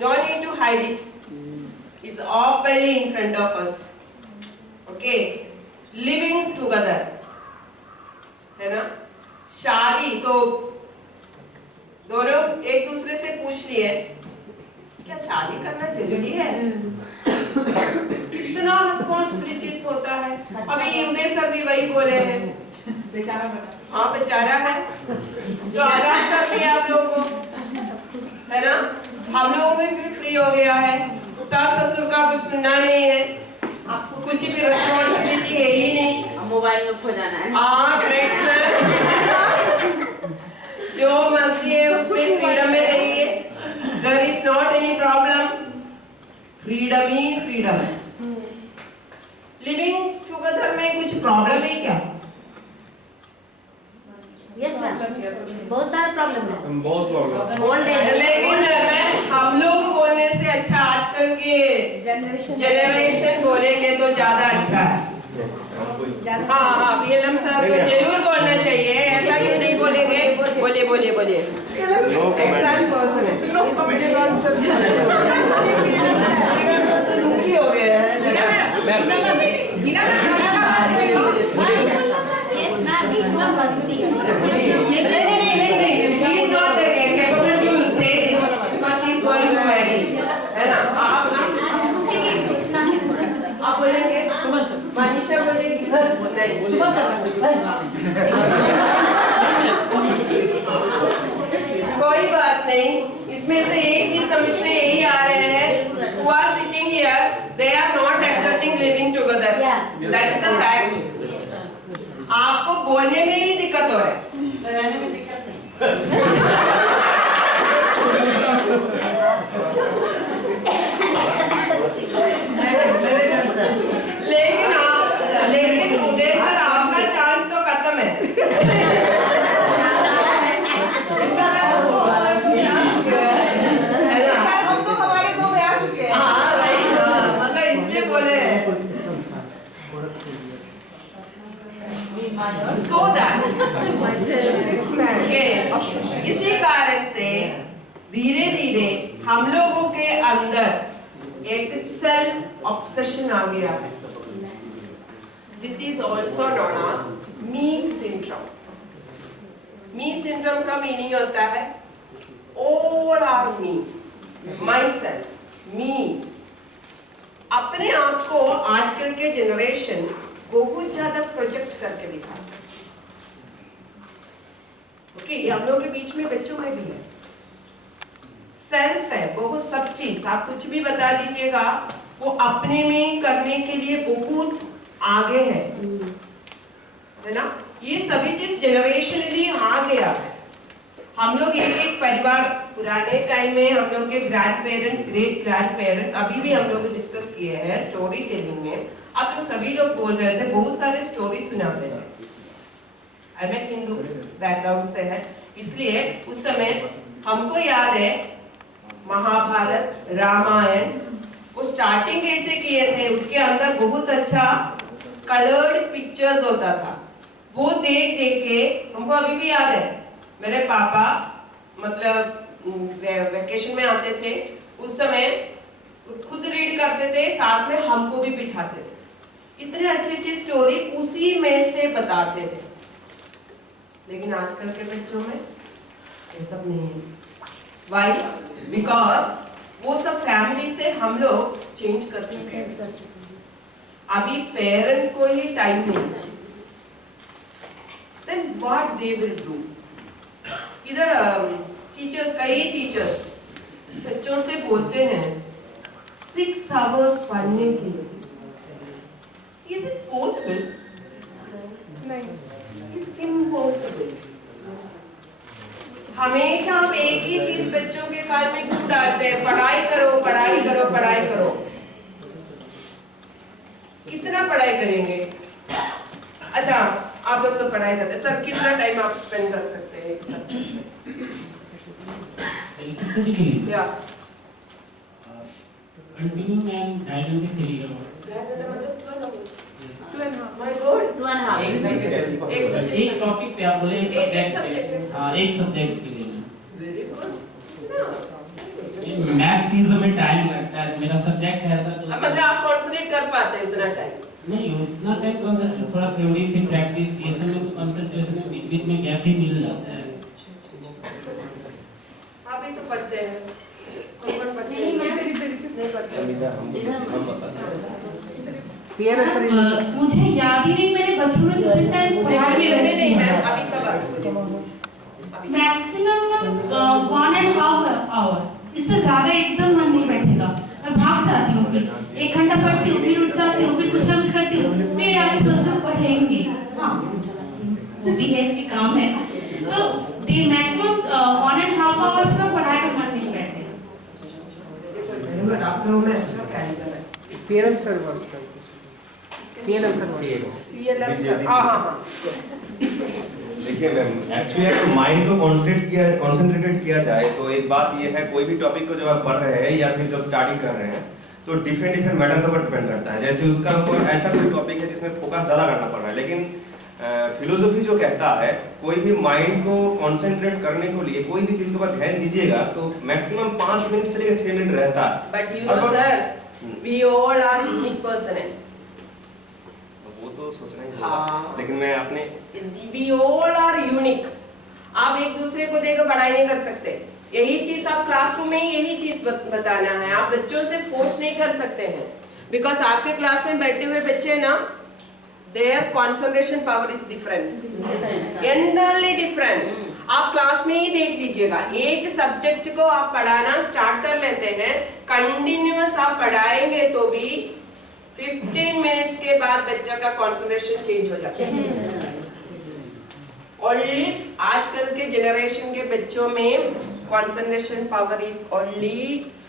No need to hide it, it's openly in front of us. Okay, living together, है ना। शादी तो दोनों एक दूसरे से पूछ लिए, क्या शादी करना जरूरी है? कितना रिस्पॉन्सिबिलिटीज होता है। अभी उदय सर भी वही बोले हैं, बेचारा बना, हाँ बेचारा है, जो आजाद कर लिया आप लोगों को, है ना। हम लोगों को भी फ्री हो गया है, सास ससुर का कुछ सुनना नहीं है, आपको कुछ भी रिस्पॉन्सिबिलिटी है ही नहीं। मोबाइल में खो जाना है। हाँ करेक्ट सर, जो मर्जी है उसमें फ्रीडम में रहिए, there is not any problem, freedom ही फ्रीडम है। लिविंग टुगेदर में कुछ प्रॉब्लम है क्या? यस मैम, बहुत सारे प्रॉब्लम है, बहुत प्रॉब्लम। लेकिन मैम हम लोग बोलने से अच्छा आजकल के जनरेशन बोलेंगे तो ज्यादा अच्छा है। हाँ पीएलएम सर को जरूर बोलना चाहिए, ऐसा क्यों नहीं बोलेंगे? बोलिए बोलिए बोलिए। एग्जैक्ट पर्सन है, दुखी हो गए हैं। आप बोलेंगे, मनीषा बोलेगी, कोई बात नहीं। इसमें से एक चीज समझ में यही आ रहे हैं, who are sitting here, they are not accepting living together. That is the fact. आपको बोलने में ही दिक्कत हो रहा है, रहने में दिक्कत नहीं। लेकिन उदय सर आपका चांस तो खत्म है। हम तो हमारे 2 में आ चुके हैं। हाँ भाई, मतलब इसलिए बोले so that इसी कारण से धीरे धीरे हम लोगों के अंदर एक सेल्फ ऑब्सेशन आ गया है। This is also known as me syndrome. Me syndrome का मीनिंग होता है all are me, myself, me. अपने आप को आजकल के जनरेशन बहुत ज्यादा प्रोजेक्ट करके दिखाता है। ओके, हम लोग के बीच में बच्चों में भी है, सेल्फ है बहुत सब चीज। आप कुछ भी बता दीजिएगा, वो अपने में करने के लिए बहुत आगे है ना। ये सभी चीज जनरेशनली आ गया है। हम लोग एक परिवार, पुराने टाइम में हम लोग के grand parents, great grand parents, अभी भी हम लोग डिस्कस किए हैं स्टोरी टेलिंग में। आप लोग सभी लोग बोल रहे थे, बहुत सारे स्टोरी सुनाते हैं। मैं हिंदू बैकग्राउंड से है, इसलिए उस समय हमको याद है महाभारत, रामायण, वो स्टार्टिंग कैसे किए थे, उसके अंदर बहुत अच्छा कलर्ड पिक्चर्स होता था। वो देख देख के हमको अभी भी याद है। मेरे पापा मतलब वेकेशन में आते थे, उस समय खुद रीड करते थे, साथ में हमको भी बिठाते थे। इतने अच्छी अच्छी स्टोरी उसी में से बताते थे। लेकिन आजकल के बच्चों में ये सब नहीं है। Why? Because वो सब फैमिली से हम लोग चेंज कर चुके हैं। अभी पेरेंट्स को ही टाइम नहीं है। Then what they will do? इधर टीचर्स, कई टीचर्स बच्चों से बोलते हैं 6 hours पढ़ने के लिए। Is it possible? नहीं, it's impossible. हमेशा हम एक ही चीज बच्चों के कान में क्यों डालते हैं? पढ़ाई करो, पढ़ाई करो, पढ़ाई करो। कितना पढ़ाई करेंगे? अच्छा, आप लोग सब पढ़ाई करते हैं, सर कितना टाइम आप स्पेंड कर सकते हैं एक सब्जेक्ट में? या कंटिन्यू मैम 2.5 करो। एक टॉपिक पे आप बोले, एक सब्जेक्ट। हाँ, एक सब्जेक्ट के लिए। Very good. मैथ्स इज में टाइम लगता है, मेरा सब्जेक्ट है सर। मतलब आप कंसंट्रेट कर पाते हैं उतना टाइम? नहीं, उतना टाइम कंसंट्रेट, थोड़ा थ्योरी फिर प्रैक्टिस, ये सब में तो कंसंट्रेशन बीच बीच में गैप ही मिल जाता है। आप ही तो पढ़ते हैं, कौन पढ़ते हैं? नहीं पढ़ते। मुझे याद ही नहीं, मैंने बचपन में कितने टाइम पढ़ा नहीं मैम, अभी कब मैक्सिमम 1.5 आवर, इससे ज्यादा एकदम मन नहीं बैठेगा। मैं भाग जाती हूँ, फिर 1 घंटा पढ़ती हूँ, फिर उठ जाती हूँ, फिर कुछ ना कुछ करती हूँ, फिर आगे सोचती पढ़ेंगे। हाँ, वो भी है, इसकी काम है। तो दी मैक्सिमम 1.5 आवर्स में पढ़ाई में मन नहीं बैठेगा। आप लोगों में अच्छा कैरी कर रहे हैं। पीएलएम सर्वर्स का, पीएलएम सर्वर, हाँ हाँ हाँ। देखिए मैम, एक्चुअली अगर माइंड को कॉन्सेंट्रेटेड किया जाए तो एक बात ये है, कोई भी टॉपिक को जब आप पढ़ रहे हैं या फिर जब स्टार्टिंग कर रहे हैं तो डिफरेंट मैटर के ऊपर डिपेंड करता है। जैसे उसका कोई ऐसा कोई टॉपिक है जिसमें फोकस ज़्यादा करना पड़ रहा है, लेकिन फिलोसफी जो कहता है कोई भी माइंड को कंसंट्रेट करने के लिए कोई भी चीज के ऊपर ध्यान दीजिएगा तो मैक्सिमम 5 मिनट से लेकर 6 मिनट रहता है। But you know sir, we all are unique person है। वो तो सोचना ही होगा, लेकिन मैं अपने वी ऑल आर यूनिक। आप एक दूसरे को देखकर पढ़ाई नहीं कर सकते। यही चीज आप क्लासरूम में यही चीज बताना है। आप बच्चों से फोर्स नहीं कर सकते हैं, बिकॉज आपके क्लास में बैठे हुए बच्चे ना, their concentration power is different, entirely different। आप क्लास में ही देख लीजिएगा, एक सब्जेक्ट को आप पढ़ाना स्टार्ट कर लेते हैं, कंटिन्यूअस आप पढ़ाएंगे तो भी 15 मिनट्स के बाद बच्चा का कंसंट्रेशन चेंज हो जाता है। ओनली आजकल के जनरेशन के बच्चों में concentration power is only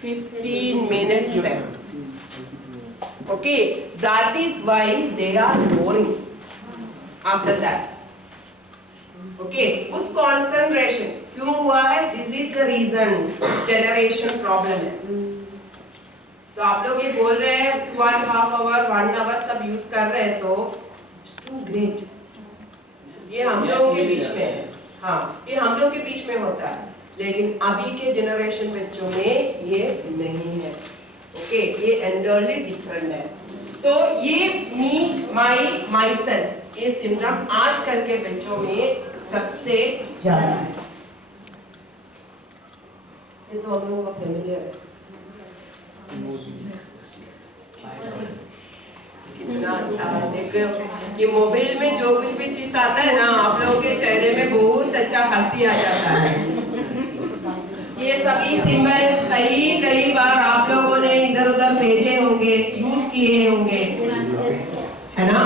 15 minutes है. Okay, that is why they are boring after that. Okay, उस कंसंट्रेशन क्यों हुआ है? This is the reason, generation problem है. तो आप लोग ये बोल रहे हैं 2.5 आवर 1 आवर सब यूज कर रहे हैं, तो इट्स टू ग्रेट. ये हम लोगों के बीच में है. हाँ, ये हम लोग के बीच में होता है, लेकिन अभी के जनरेशन बच्चों में ये नहीं है. ओके, ये एंडरली डिफरेंट है. तो ये मी माई सेल्फ ये सिंड्रोम आजकल के बच्चों में सबसे ज्यादा है. ये तो हम लोगों का फेमिलियर है. कितना अच्छा है. देखो ये मोबाइल में जो कुछ भी चीज आता है ना, आप लोगों के चेहरे में बहुत अच्छा हंसी आ जाता है. ये सभी सिंबल्स कई बार आप लोगों ने इधर उधर भेजे होंगे, यूज किए होंगे, है ना?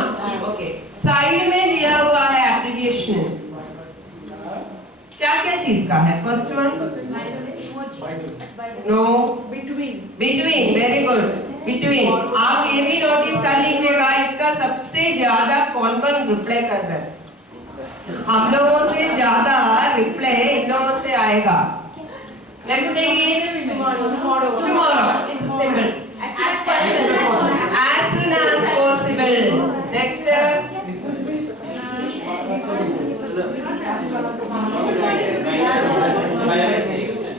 ओके, साइड में दिया हुआ है एप्लीकेशन. क्या क्या चीज का है? First one no, between. Very good, between. आप ये भी नोटिस कर लीजिएगा, इसका सबसे ज्यादा कौन कौन रिप्लाई कर रहा है? हम लोगों से ज्यादा रिप्लाई इन लोगों से आएगा. Next thing, tomorrow. It's simple. As soon as possible. Next.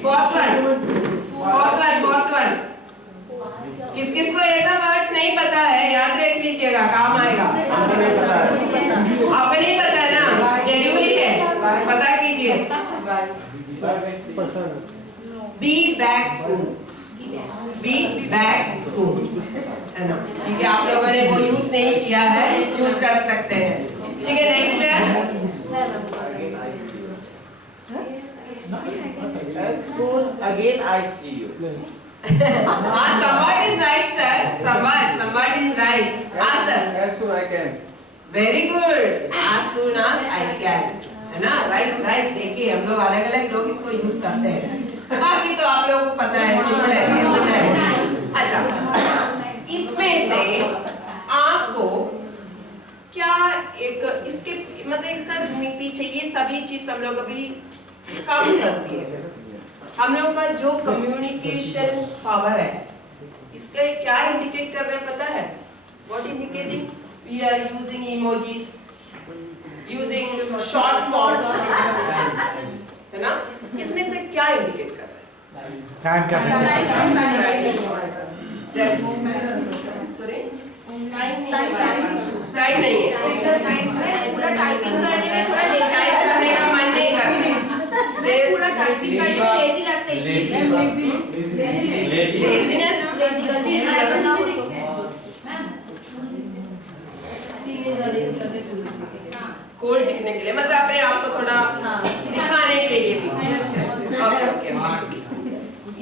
Fourth one. किस को ऐसा वर्ड्स नहीं पता है, याद रख लीजिएगा, काम आएगा. आपको नहीं पता है ना, जरूरी है पता कीजिए. Be back soon. Be back soon. है ना? ठीक है, आप लोगों ने वो यूज नहीं किया है, यूज कर सकते हैं. ठीक है, नेक्स्ट है. As soon again I see you. Somewhat is right, sir. Somewhat is right. Sir. As soon I can. Very good. As soon as I can. है ना? Right. देखिए, हम लोग अलग-अलग लोग इसको यूज करते हैं. बाकी तो आप लोगों को पता है, सिंपल है. अच्छा, इसमें से आपको क्या एक इसके मतलब इसका पीछे ये सभी चीज हम लोग अभी काम करती है. हम लोग का जो कम्युनिकेशन पावर है, इसका क्या इंडिकेट कर रहा है पता है? What indicating? We are using emojis, using short forms, है ना? इसमें से क्या इंडिकेट कर रहा है? टाइम नहीं है. पूरा टाइपिंग करने में थोड़ा टाइप करने का मन नहीं करता. पूरा टाइपिंग करने में लेजी लगते हैं. लेजीनेस. कोल दिखने के लिए, मतलब अपने आप को थोड़ा दिखाने के लिए भी. ओके.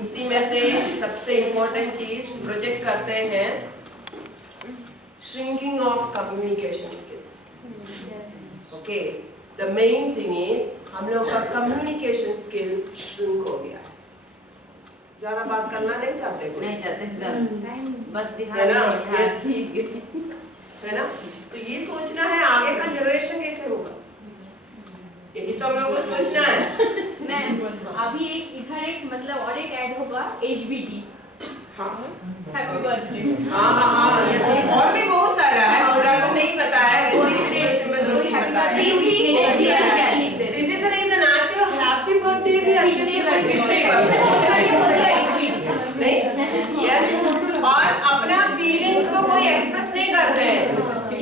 इसी में से सबसे इम्पोर्टेंट चीज प्रोजेक्ट करते हैं shrinking of communication skill. Okay, the main thing is हम लोग का communication skill shrink हो गया है. ज़्यादा बात करना नहीं चाहते कोई? नहीं चाहते, बस दिखा है ना? Yes. है ना? तो ये सोचना है आगे का जनरेशन कैसे होगा, यही तो हम लोग को सोचना है. मैम, अभी इधर एक मतलब और एक ऐड होगा HBD. हाँ. Happy birthday. हाँ, यस. और भी बहुत सारा है, पूरा तो नहीं पता है. सिंपल नहीं पता है. दिस इज द रीजन आजकल हैप्पी बर्थडे भी अच्छे से कोई विश नहीं करता. नहीं. यस. और अपना फीलिंग्स को कोई एक्सप्रेस नहीं करते हैं,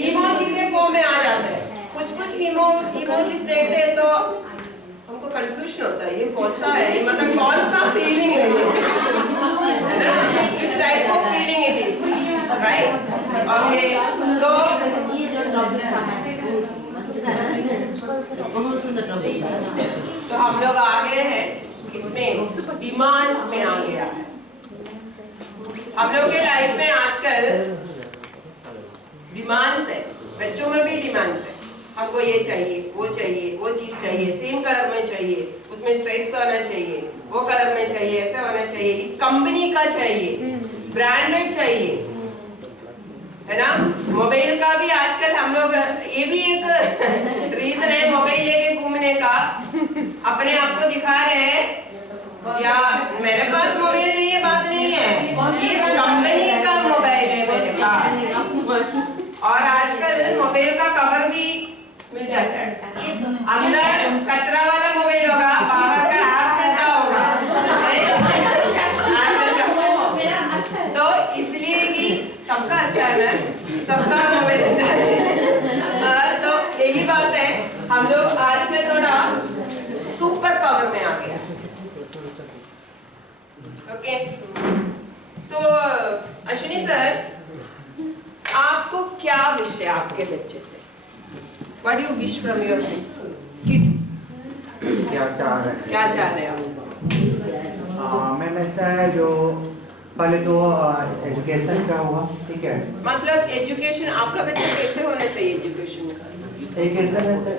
इमोजी के फॉर्म में आ जाते हैं. कुछ इमोजीज देखते हैं तो हमको कंफ्यूजन होता है, ये कौन सा है, ये मतलब कौन सा फीलिंग है ना, इस type of feeling it is, right? Okay, तो हम लोग आ गए हैं इसमें डिमांड्स में आ गया. हम लोग के लाइफ में आजकल डिमांड्स है, बच्चों में भी डिमांड्स है. हमको ये चाहिए, वो चीज चाहिए, सेम कलर में चाहिए, उसमें स्ट्राइप्स होना चाहिए, वो कलर में चाहिए, ऐसा होना चाहिए, इस कंपनी का चाहिए, ब्रांडेड चाहिए, है ना। मोबाइल का भी आजकल हम लोग, ये भी एक रीजन है मोबाइल लेके घूमने का, अपने आप को दिखा रहे हैं या मेरे पास मोबाइल नहीं है, बात नहीं है, इस कंपनी का मोबाइल है मेरे पास। और आजकल मोबाइल का कवर भी मिल जाता है, अंदर कचरा वाला मोबाइल होगा, बाहर का ऐप मिलता होगा, तो इसलिए कि सबका अच्छा है ना, सबका मोबाइल अच्छा है। तो यही बात है, हम लोग आज में थोड़ा सुपर पावर में आ गया। ओके, तो अश्विनी सर, आपको क्या विश है आपके बच्चे से? What do you wish from your kids? क्या चाह रहे हैं आप? मैम ऐसा है, जो पहले तो एजुकेशन का हुआ, ठीक है। मतलब एजुकेशन आपका बच्चा कैसे होना चाहिए? एजुकेशन एजुकेशन से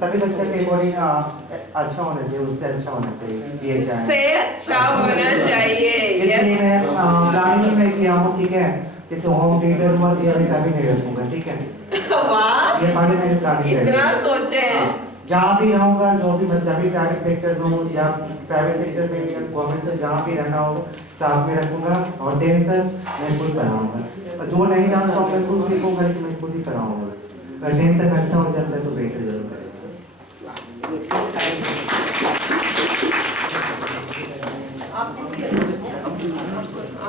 सभी बच्चे के अकॉर्डिंग अच्छा होना चाहिए, उससे अच्छा होना चाहिए, उससे अच्छा होना चाहिए। इसलिए मैं प्लानिंग में किया हूँ, ठीक है। जैसे होम थिएटर हुआ, ये मैं कभी नहीं रखूंगा, ठीक है। वाह, ये पहले मैंने प्लानिंग इतना सोचे हैं। जहाँ भी रहूँगा, जो भी मतलब भी प्राइवेट सेक्टर में हो या प्राइवेट सेक्टर में या गवर्नमेंट से जहाँ भी रहना हो, साथ में रखूंगा, और 10 तक मैं खुद कराऊंगा, और जो नहीं जानता हूँ मैं खुद सीखूंगा, लेकिन मैं खुद ही कराऊंगा। और 10 तक अच्छा हो जाता है तो बेटर जरूर करेंगे।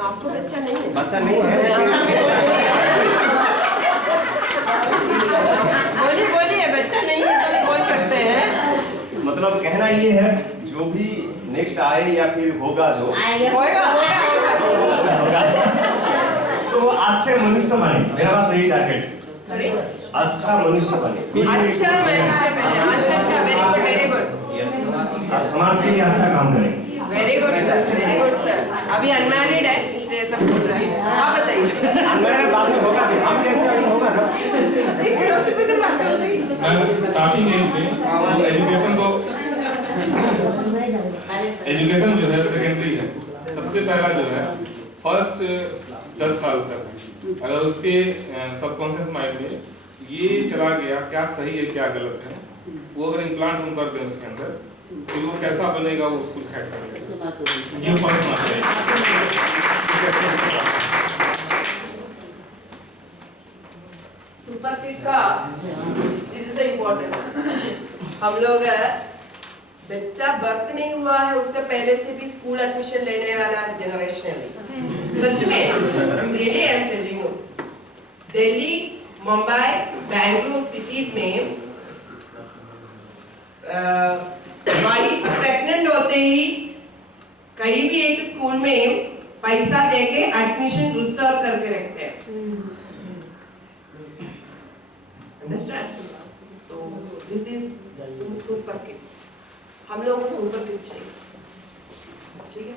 आपको बच्चा नहीं है? बच्चा नहीं है, बोलिए बच्चा नहीं है तो बोल सकते हैं। मतलब कहना ये है, जो भी नेक्स्ट आए या फिर होगा, जो होगा तो अच्छे मनुष्य बने, मेरा पास यही टारगेट। सॉरी, अच्छा मनुष्य बने, अच्छा मनुष्य बने। अच्छा, वेरी गुड। यस, समाज के लिए अच्छा काम करें। Very good sir. अभी अनमैरिड है इसलिए सब बोल रहे हैं। आप बताइए। अनमैरिड बाद में होगा, हम जैसे वैसे होगा ना। स्टार्टिंग एज में एजुकेशन जो है सेकेंडरी है, सबसे पहला जो है फर्स्ट 10 साल तक है। अगर उसके सबकॉन्शियस माइंड में ये चला गया क्या सही है क्या गलत है, वो अगर इम्प्लांट हम कर दें उसके अंदर, फिर वो कैसा बनेगा वो खुद सेट कर लेगा। ये पॉइंट मानते हैं। सुपर किड का दिस इज द इम्पोर्टेंस। हम लोग बच्चा बर्थ नहीं हुआ है उससे पहले से भी स्कूल एडमिशन लेने वाला जनरेशन है। सच में really I am telling you, Delhi, Mumbai, Bengaluru cities में वाइफ प्रेग्नेंट होते ही कहीं भी एक स्कूल में पैसा देके एडमिशन रिजर्व करके रखते हैं। अंडरस्टैंड? तो दिस इज सुपर किड्स। हम लोगों को सुपर किड्स चाहिए, ठीक है।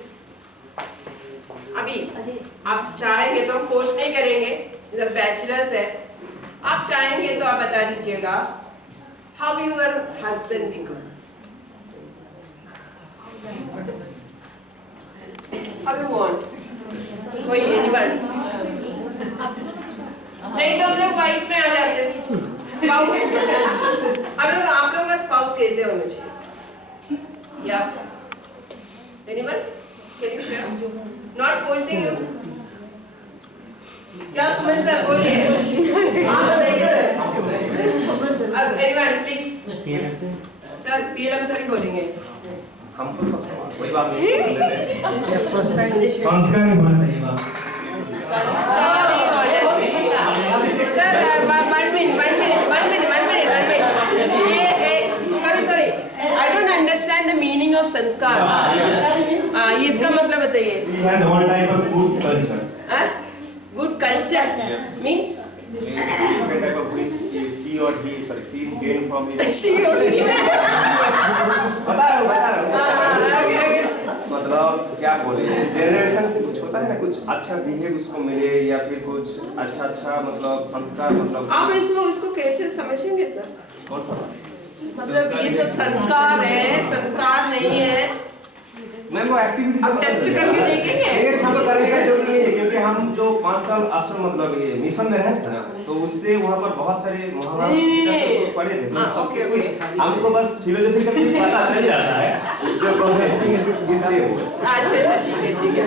अभी आप चाहेंगे तो फोर्स नहीं करेंगे, इधर बैचलर्स है, आप चाहेंगे तो आप बता दीजिएगा how your husband become, how you want, कोई एनीवन। नहीं तो हम लोग वाइफ में आ जाते हैं, स्पाउस। आप लोग का स्पाउस कैसे होना चाहिए? या anyone can you share? Not forcing you. क्या सुमन सर बोलिए, आप बताइए सर। अब anyone please. Sir PLM sir ही बोलेंगे। हमको सब कोई बात नहीं, संस्कार ही होना चाहिए बस। सर 1 मिनट ये sorry I don't understand the meaning of संस्कार। ये इसका मतलब बताइए। She has all type of good cultures. Good culture means Different type of which she or he, sorry, she is gained from it. she or he। बता रहा हूँ। मतलब क्या बोले, जनरेशन से कुछ होता होता है ना कुछ अच्छा बिहेव उसको मिले या फिर कुछ अच्छा मतलब संस्कार मतलब आप इसको कैसे समझेंगे सर? कौन सा मतलब ये सब संस्कार है, संस्कार नहीं है, मैम वो एक्टिविटी आप टेस्ट करके देखेंगे? टेस्ट हम करने का जरूरत नहीं है क्योंकि हम जो 5 साल आश्रम मतलब ये मिशन में रहे थे ना तो उससे वहाँ पर बहुत सारे महाभारत पढ़े थे तो हमको बस फिलोसफी का कुछ पता चल जाता है जो प्रोफेसिंग इसलिए हो अच्छा ठीक है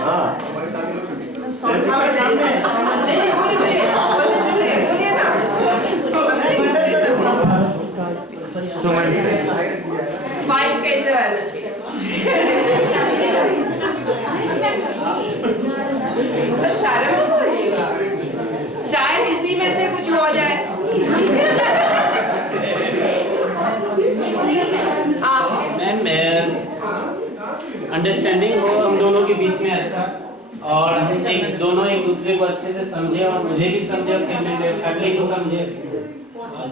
हाँ बोलिए ना वाइफ कैसे रहना चाहिए? सर शर्म मत करिएगा, शायद इसी में से कुछ हो जाए। मैम अंडरस्टैंडिंग हो हम दोनों के बीच में अच्छा और हम दोनों एक दूसरे को अच्छे से समझे और मुझे भी समझे फैमिली को समझे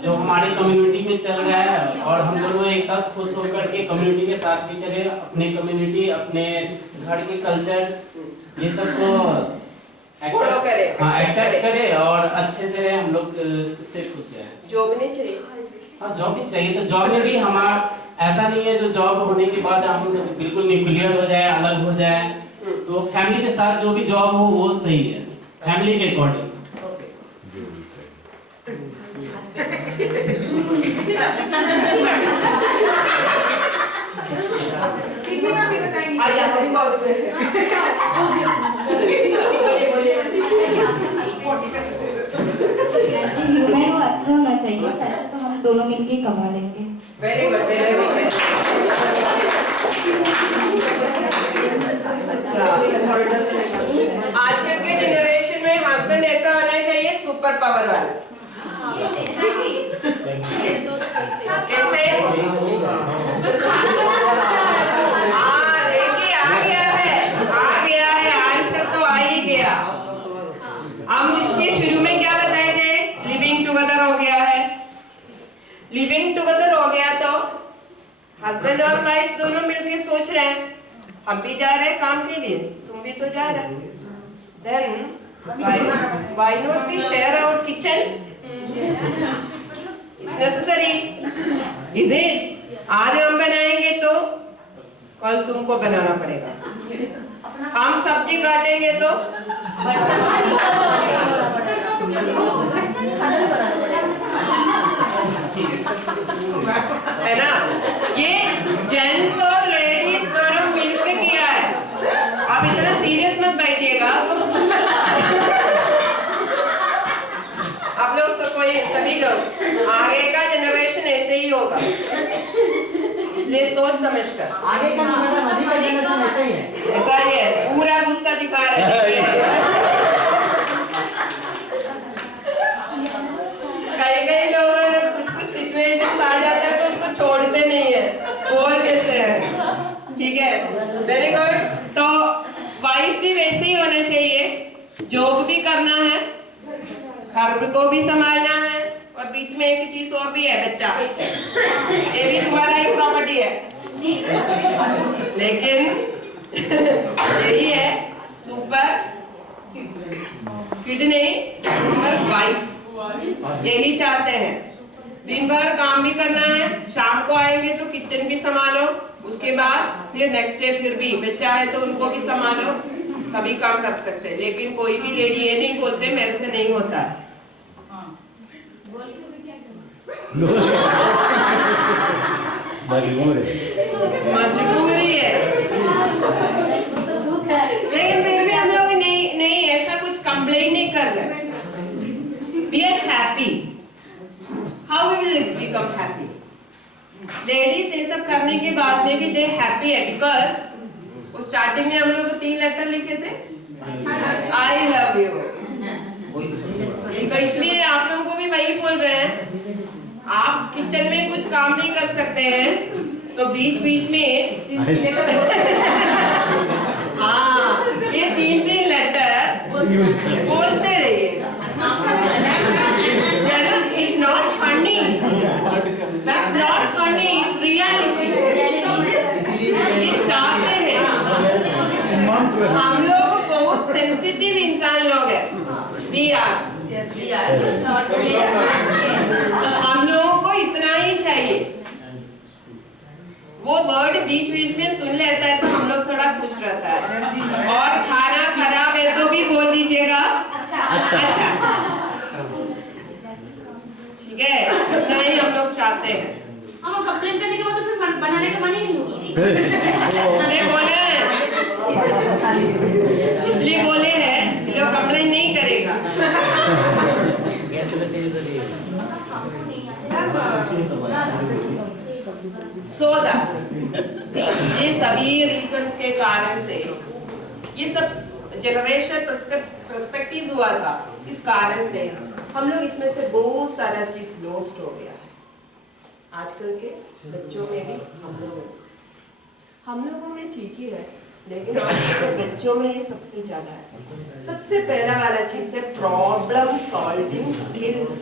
जो हमारी कम्युनिटी में चल रहा है और हम दोनों एक साथ खुश होकर के कम्युनिटी के साथ भी चले, अपने कम्युनिटी अपने घर के कल्चर ये सब को एक्सेप्ट करे और अच्छे से रहे, हम लोग उससे खुश हैं। जॉब नहीं चाहिए? हाँ जॉब भी चाहिए, तो जॉब में भी हमारा ऐसा नहीं है जो जॉब होने के बाद हम बिल्कुल न्यूक्लियर हो जाए अलग हो जाए, तो फैमिली के साथ जो भी जॉब हो वो सही है फैमिली के अकॉर्डिंग। ह्यूमन वो अच्छा होना चाहिए, पैसा तो हम दोनों मिलके कमा लेंगे। Very good very good. आजकल के जनरेशन में हस्बैंड ऐसा होना चाहिए सुपर पावर वाला। कैसे? हाँ देखिए आ गया है आज तक तो आ ही गया। हम इसके शुरू में क्या बताए थे? लिविंग टुगेदर हो गया है। लिविंग टुगेदर हो गया तो हस्बैंड और वाइफ दोनों मिलके सोच रहे हैं हम भी जा रहे हैं काम के लिए, तुम भी तो जा रहे हैं, then why not we share our kitchen? It's necessary, is it? आज हम बनाएंगे तो कल तुमको बनाना पड़ेगा, हम सब्जी काटेंगे तो है ना? ये जेंट्स और लेडीज दोनों मिलकर किया है। आप इतना सीरियस मत बैठिएगा। आप लोग सभी लोग आगे का जनरेशन ऐसे ही होगा, इसलिए सोच समझकर आगे का मैडम अभी का जनरेशन ऐसा ही है। ऐसा ही है, पूरा गुस्सा दिखा रहे हैं। कई लोग कुछ सिचुएशन आ जाता है तो उसको छोड़ते नहीं है, बोल देते हैं। ठीक है, वेरी गुड। तो वाइफ भी वैसे ही होना चाहिए, जॉब भी करना है, घर को भी संभालना है और बीच में एक चीज और भी है बच्चा, ये भी तुम्हारा ही प्रॉपर्टी है, लेकिन यही है सुपर किड नहीं, सुपर वाइफ यही चाहते हैं। दिन भर काम भी करना है, शाम को आएंगे तो किचन भी संभालो, उसके बाद फिर नेक्स्ट डे फिर भी बच्चा है तो उनको भी संभालो, सभी काम कर सकते हैं। लेकिन कोई भी लेडी ये नहीं बोलते मेरे से नहीं होता है। मजबूरी है, लेकिन फिर भी हम लोग नहीं ऐसा कुछ कंप्लेन नहीं कर रहे। We are happy. How we will become happy? Ladies ये सब करने के बाद में भी they happy है because वो स्टार्टिंग में हम लोग 3 लेटर लिखे थे, I love you। तो इसलिए आप लोगों को भी वही बोल रहे हैं, आप किचन में कुछ काम नहीं कर सकते हैं तो बीच बीच में 3 लेटर हाँ ये 3 लेटर बोलते रहिएगा। It's not funny. That's not funny. It's reality. ये चाहते हैं हम लोगों को इतना ही चाहिए। वो वर्ड बीच बीच में सुन लेता है तो हम लोग थोड़ा खुश रहता है। और खाना खराब है तो भी बोल दीजिएगा अच्छा। ठीक है, इतना ही हम लोग चाहते हैं। हम कंप्लेन करने के बाद तो फिर बनाने का मन ही नहीं होगा। इसलिए बोले हैं कि लोग कंप्लेन नहीं करेगा। So that ये सभी रीजंस के कारण से ये सब जनरेशन पर्सपेक्टिव हुआ था। इस कारण से हम लोग इसमें से बहुत सारा चीज लॉस्ट हो गया है। आजकल के बच्चों में भी हम लोगों में ठीक ही है, लेकिन आजकल के बच्चों में ये सबसे ज्यादा है। सबसे पहला वाला चीज है प्रॉब्लम सॉल्विंग स्किल्स।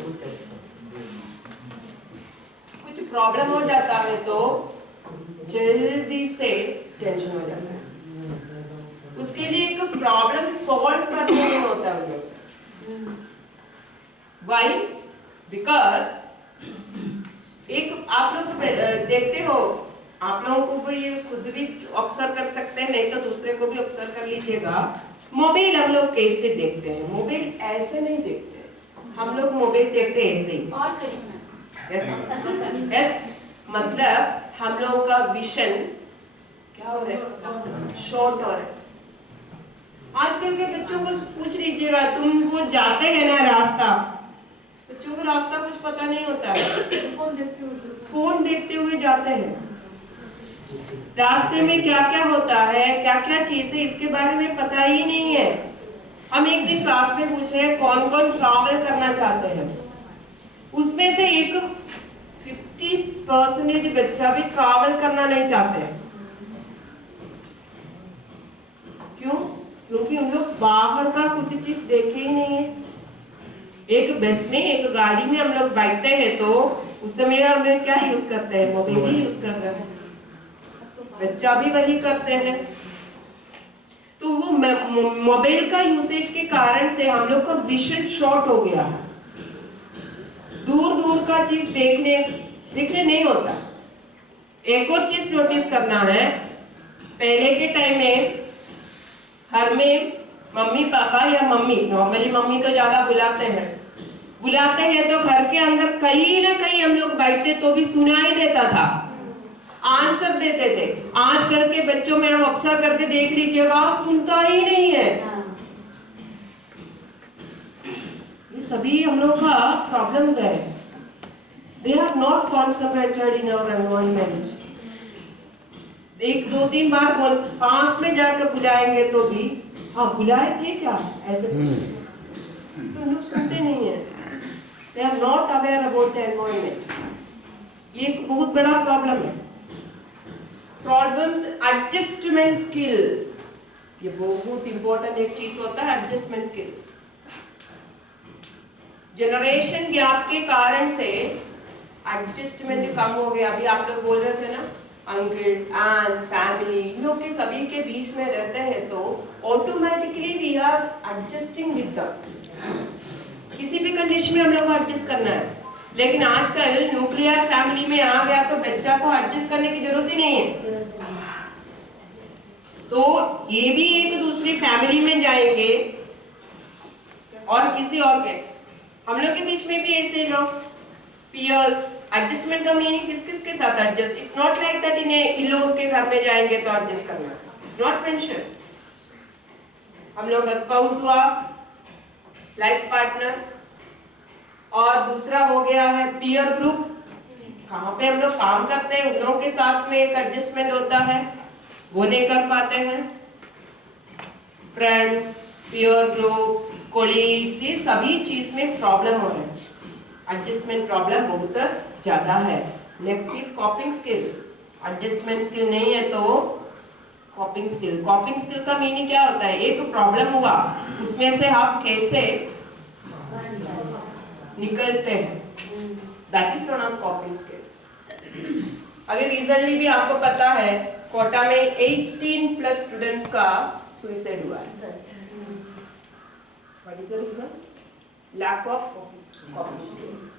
कुछ प्रॉब्लम हो जाता है तो जल्दी से टेंशन हो जाता है। उसके लिए एक प्रॉब्लम सॉल्व करना नहीं होता उन लोग से। Why? Because एक आप लोग देखते हो, आप लोगों को भी ये खुद भी ऑब्जर्व कर सकते हैं, नहीं तो दूसरे को भी ऑब्जर्व कर लीजिएगा। मोबाइल हम लोग कैसे देखते हैं? मोबाइल ऐसे नहीं देखते, हम लोग मोबाइल देखते हैं ऐसे ही। और करें यस, मतलब हम लोगों का विजन क्या हो रहा है, शॉर्ट हो रहा है। आजकल के बच्चों को पूछ लीजिएगा, तुम वो जाते हैं ना रास्ता, बच्चों को रास्ता कुछ पता नहीं होता है, फोन देखते हुए जाते हैं। रास्ते में क्या क्या होता है, क्या क्या चीज है, इसके बारे में पता ही नहीं है। हम एक दिन क्लास में पूछे कौन कौन ट्रैवल करना चाहते हैं, उसमें से एक 50% बच्चा भी ट्रैवल करना नहीं चाहते हैं। क्यों? क्योंकि उन लोग बाहर का कुछ चीज देखे ही नहीं है। एक बस में, एक गाड़ी में हम लोग बैठते हैं तो उस समय हम लोग क्या यूज करते हैं, मोबाइल ही यूज कर रहे हैं। बच्चा भी वही करते हैं। तो वो मोबाइल का यूसेज के कारण से हम लोग का विजन शॉर्ट हो गया। दूर दूर का चीज देखने नहीं होता। एक और चीज नोटिस करना है, पहले के टाइम में घर में मम्मी पापा या मम्मी, नॉर्मली मम्मी तो ज्यादा बुलाते हैं तो घर के अंदर कहीं ना कहीं हम लोग बैठते तो भी सुनाई देता था, आंसर देते थे। आजकल के बच्चों में हम ऑब्जर्व करके देख लीजिएगा, सुनता ही नहीं है। ये सभी हम लोग का प्रॉब्लम्स है। They are not concentrated in our environment. एक दो तीन बार पास में जाकर बुलाएंगे तो भी हाँ बुलाए थे क्या, ऐसे तो लोग सुनते नहीं है। They are not aware about the environment. ये एक बहुत बड़ा प्रॉब्लम है। प्रॉब्लम्स एडजस्टमेंट स्किल, ये बहुत इंपॉर्टेंट एक चीज होता है, एडजस्टमेंट स्किल। जनरेशन गैप के कारण से एडजस्टमेंट कम हो गया। अभी आप लोग बोल रहे थे ना, अंकल एंड फैमिली, इन लोग के सभी के बीच में रहते हैं तो automatically we are adjusting with them. किसी भी कंडीशन में हम लोग को एडजस्ट करना है। लेकिन आजकल न्यूक्लियर फैमिली में आ गया तो बच्चा को एडजस्ट करने की जरूरत ही नहीं है। तो ये भी एक दूसरी फैमिली में जाएंगे और किसी और के, हम लोग के बीच में भी ऐसे लोग पीयर। एडजस्टमेंट का मीनिंग किस किस के साथ adjust, it's not like that in-laws के घर में जाएंगे तो एडजस्ट करना, इट्स नॉट मेंशन। हम लोग स्पाउस हुआ, लाइफ पार्टनर, और दूसरा हो गया है पीयर ग्रुप। कहाँ पे हम लोग काम करते हैं उन लोगों के साथ में एक एडजस्टमेंट होता है, वो नहीं कर पाते हैं। फ्रेंड्स, पीयर ग्रुप, कोलीग्स, ये सभी चीज में प्रॉब्लम हो रहा है। एडजस्टमेंट प्रॉब्लम बहुत ज्यादा है। Next is कॉपिंग skill. Adjustment skill नहीं है तो कॉपिंग स्किल। कॉपिंग स्किल का मीनिंग क्या होता है, एक प्रॉब्लम हुआ उसमें से आप कैसे निकलते हैं, that is known as coping skill. अभी रिसेंटली भी आपको पता है कोटा में 18+ स्टूडेंट्स का सुसाइड हुआ है। What is the reason? lack of coping skills.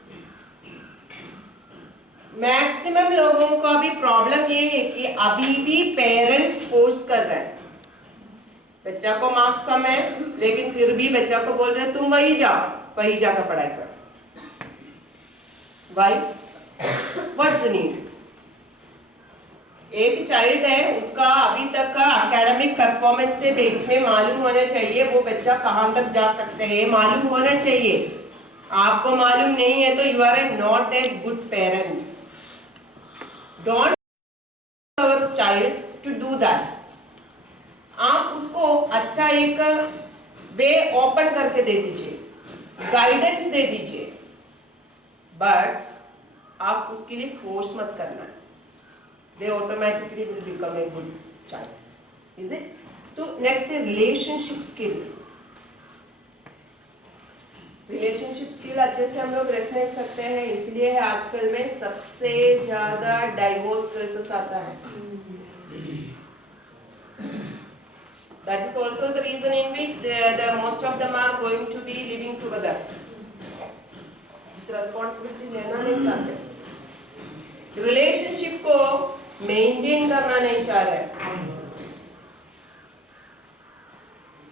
Maximum लोगों का भी प्रॉब्लम ये है कि अभी भी पेरेंट्स फोर्स कर रहे हैं, बच्चा को मार्क्स कम है लेकिन फिर भी बच्चा को बोल रहे हैं तुम वही जाकर पढ़ाई कर। Why? What's the need? एक चाइल्ड है, उसका अभी तक का एकेडमिक परफॉर्मेंस से बेस में मालूम होना चाहिए वो बच्चा कहाँ तक जा सकते हैं, मालूम होना चाहिए। आपको मालूम नहीं है तो you are not a good parent. Don't your child to do that. आप उसको अच्छा एक वे ओपन करके दे दीजिए, गाइडेंस दे दीजिए, बट आप उसके लिए फोर्स मत करना। They automatically will become a good child, is it? तो next है relationship skill. Relationship skill अच्छे से हम लोग रख नहीं सकते हैं, इसलिए आजकल में सबसे ज्यादा डाइवोर्स केसेस आता है। That is also the reason in which the most of them are going to be living together. Responsibility लेना नहीं चाहते, रिलेशनशिप को मेंटेन करना नहीं चाह रहे।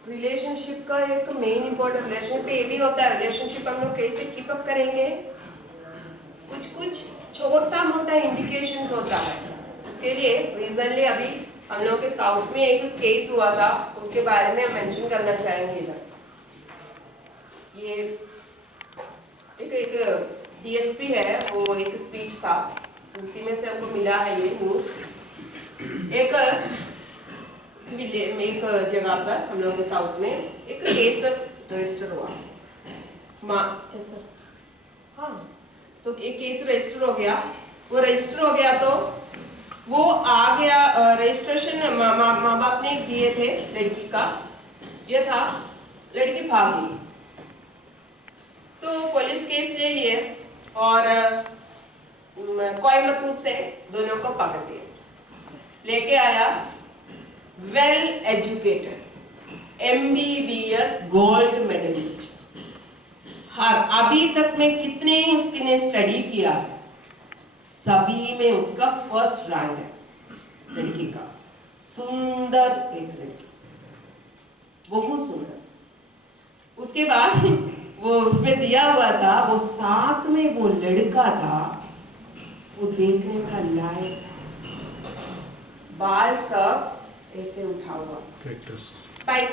रिलेशनशिप का एक मेन इंपॉर्टेंट रिलेशनशिप ये भी होता है, रिलेशनशिप हम लोग कैसे कीप अप करेंगे, कुछ छोटा मोटा इंडिकेशंस होता है। उसके लिए रिसेंटली अभी हम लोग के साउथ में एक केस हुआ था, उसके बारे में हम मेंशन करना चाहेंगे इधर। ये एक डीएसपी है, वो एक स्पीच था, उसी में से हमको मिला है ये न्यूज। एक जगह पर हम लोग के साउथ में एक केस रजिस्टर हुआ, हाँ, तो एक केस रजिस्टर हो गया। वो रजिस्टर हो गया तो वो आ गया, रजिस्ट्रेशन माँ बाप ने किए थे लड़की का, ये था लड़की भागी, तो पुलिस केस ले लिए और कोयम्बतूर से दोनों को पकड़ लिया, लेके आया well educated MBBS gold medallist. हर अभी तक में कितने उसने स्टडी किया है, सभी में उसका फर्स्ट रैंक है लड़की का। सुंदर एक लड़की, बहुत सुंदर। उसके बाद वो उसमें दिया हुआ था, वो साथ में वो लड़का था, वो देखने का लायक था। बाल सब ऐसे उठा हुआ, स्पाइक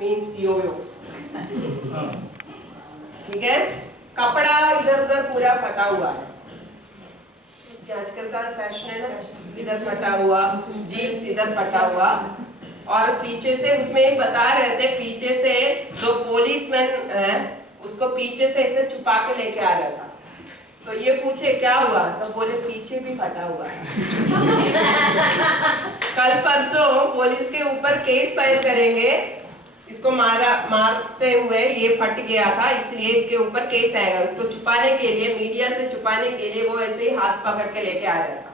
मीन्स योयो, ठीक है। कपड़ा इधर उधर पूरा फटा हुआ है, आजकल का फैशन है ना, इधर फटा हुआ, जीन्स इधर फटा हुआ, और पीछे से उसमें बता रहे थे, पीछे से जो पुलिसमैन है उसको पीछे से ऐसे छुपा के लेके आ रहा था। तो ये पूछे क्या हुआ, तो बोले पीछे भी फटा हुआ है। कल परसों पुलिस के ऊपर केस फाइल करेंगे, इसको मारते हुए ये फट गया था इसलिए इसके ऊपर केस आएगा। उसको छुपाने के लिए, मीडिया से छुपाने के लिए वो ऐसे ही हाथ पकड़ के लेके आ रहा था।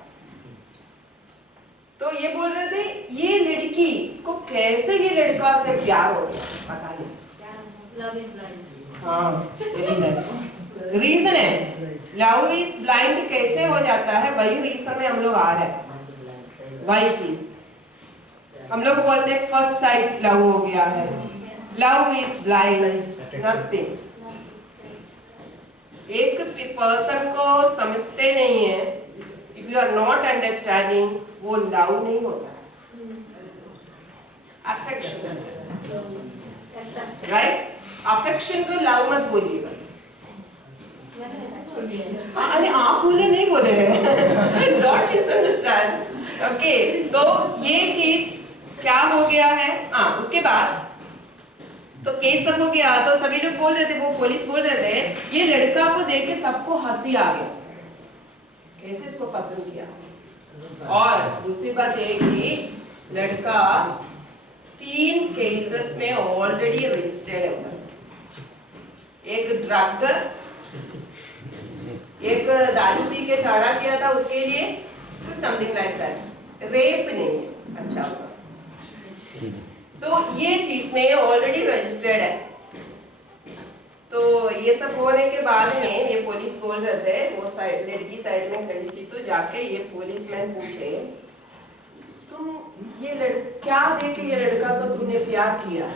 तो ये बोल रहे थे ये लड़की को कैसे ये लड़का से प्यार हो गया, पता नहीं। Love is blind. हाँ, रीजन है लव इज ब्लाइंड कैसे हो जाता है, वही रीजन में हम लोग आ रहे हैं। वाई इट इज, हम लोग बोलते हैं फर्स्ट साइट लव हो गया है, लव इज ब्लाइंड नथिंग। एक पर्सन को समझते नहीं है, if you are not understanding, वो लव नहीं होता है, अफेक्शन, राइट। अफेक्शन को लव मत बोलिएगा। अरे आप बोले नहीं बोले हैं, डोंट मिसअंडरस्टैंड, ओके। तो ये चीज क्या हो गया है, हाँ, उसके बाद तो केस सब हो गया, तो सभी लोग बोल रहे थे, वो पुलिस बोल रहे थे ये लड़का को देख के सबको हंसी आ गया, कैसे इसको पसंद किया। और दूसरी बात ये कि लड़का 3 केसेस में ऑलरेडी रजिस्टर्ड है, एक ड्रग, एक दारू पी के छाड़ा किया था उसके लिए, समथिंग लाइक दैट, रेप नहीं है, अच्छा होगा। तो ये चीज में ऑलरेडी रजिस्टर्ड है, तो तो ये सब होने के बाद में ये पुलिस बोल रहे थे, वो साइड लड़की साइड में खड़ी थी, तो जाके ये पुलिसमैन पूछे तुम ये क्या देख के ये लड़का को तुमने प्यार किया?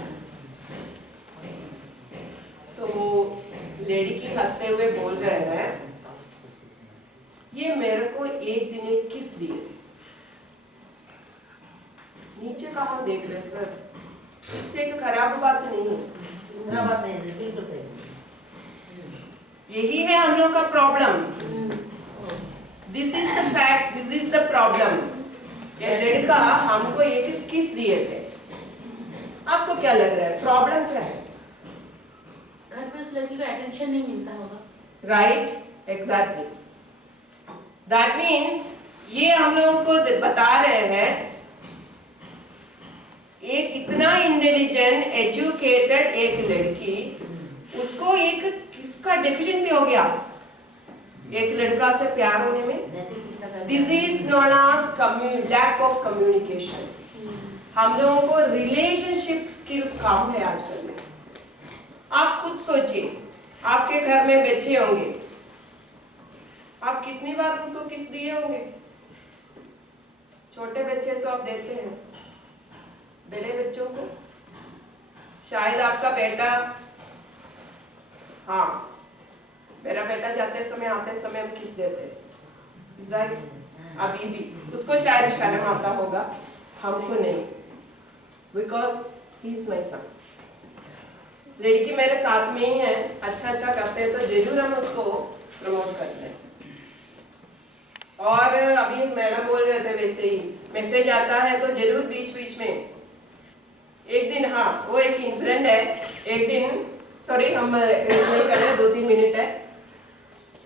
तो वो लड़की हंसते हुए बोल रहे हैं ये मेरे को एक दिन एक किस दिए थे। नीचे कहाँ देख रहे सर, इससे एक खराब बात नहीं है, खराब बात नहीं है, बिल्कुल सही। यही है हम लोग का problem. This is the fact, this is the problem. ये लड़का हमको एक किस दिए थे। आपको क्या लग रहा है प्रॉब्लम क्या है? घर पे उस लड़की को अटेंशन नहीं मिलता होगा। Right, exactly. दैट मीन्स ये हम लोगों को बता रहे हैं एक इतना इंटेलिजेंट एजुकेटेड एक लड़की, उसको एक किसका डेफिशिएंसी हो गया एक लड़का से प्यार होने में। This is known as lack of communication. हम लोगों को रिलेशनशिप स्किल कम है आजकल में। आप खुद सोचिए, आपके घर में बच्चे होंगे, आप कितनी बार उनको किस दिए होंगे? छोटे बच्चे तो आप देते हैं, बड़े बच्चों को शायद आपका बेटा, हाँ मेरा बेटा जाते समय आते समय हम किस देते हैं, इज राइट? अभी भी उसको शायद शर्म आता होगा, हमको नहीं, बिकॉज ही इज माई सन। लड़की मेरे साथ में ही है, अच्छा करते हैं तो जरूर हम उसको प्रमोट करते हैं। और अभी मैडम बोल रहे थे वैसे ही मैसेज आता है तो जरूर बीच बीच में एक दिन, हाँ वो एक इंसिडेंट है, एक दिन, सॉरी हम नहीं कर रहे, 2-3 मिनट है।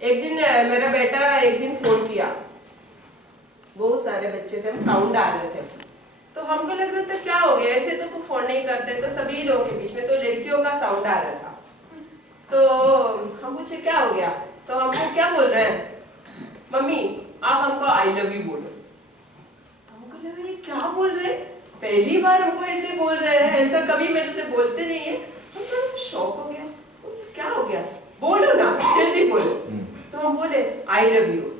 एक दिन मेरा बेटा एक दिन फोन किया, बहुत सारे बच्चे थे, हम साउंड आ रहे थे, तो हमको लग रहा था क्या हो गया, ऐसे तो फोन नहीं करते तो सभी लोगों के बीच में, तो लड़कियों का साउंड आ रहा था, तो हम पूछे क्या हो गया, तो हमको क्या बोल रहे हैं, मम्मी आप हमको आई लव यू बोलो। हमको लगा ये क्या बोल रहे हैं, पहली बार हमको ऐसे बोल रहे हैं, ऐसा कभी मेरे से बोलते नहीं है। हम थोड़ा सा शॉक हो गया, क्या हो गया, बोलो ना जल्दी बोलो। तो हम बोले आई लव यू।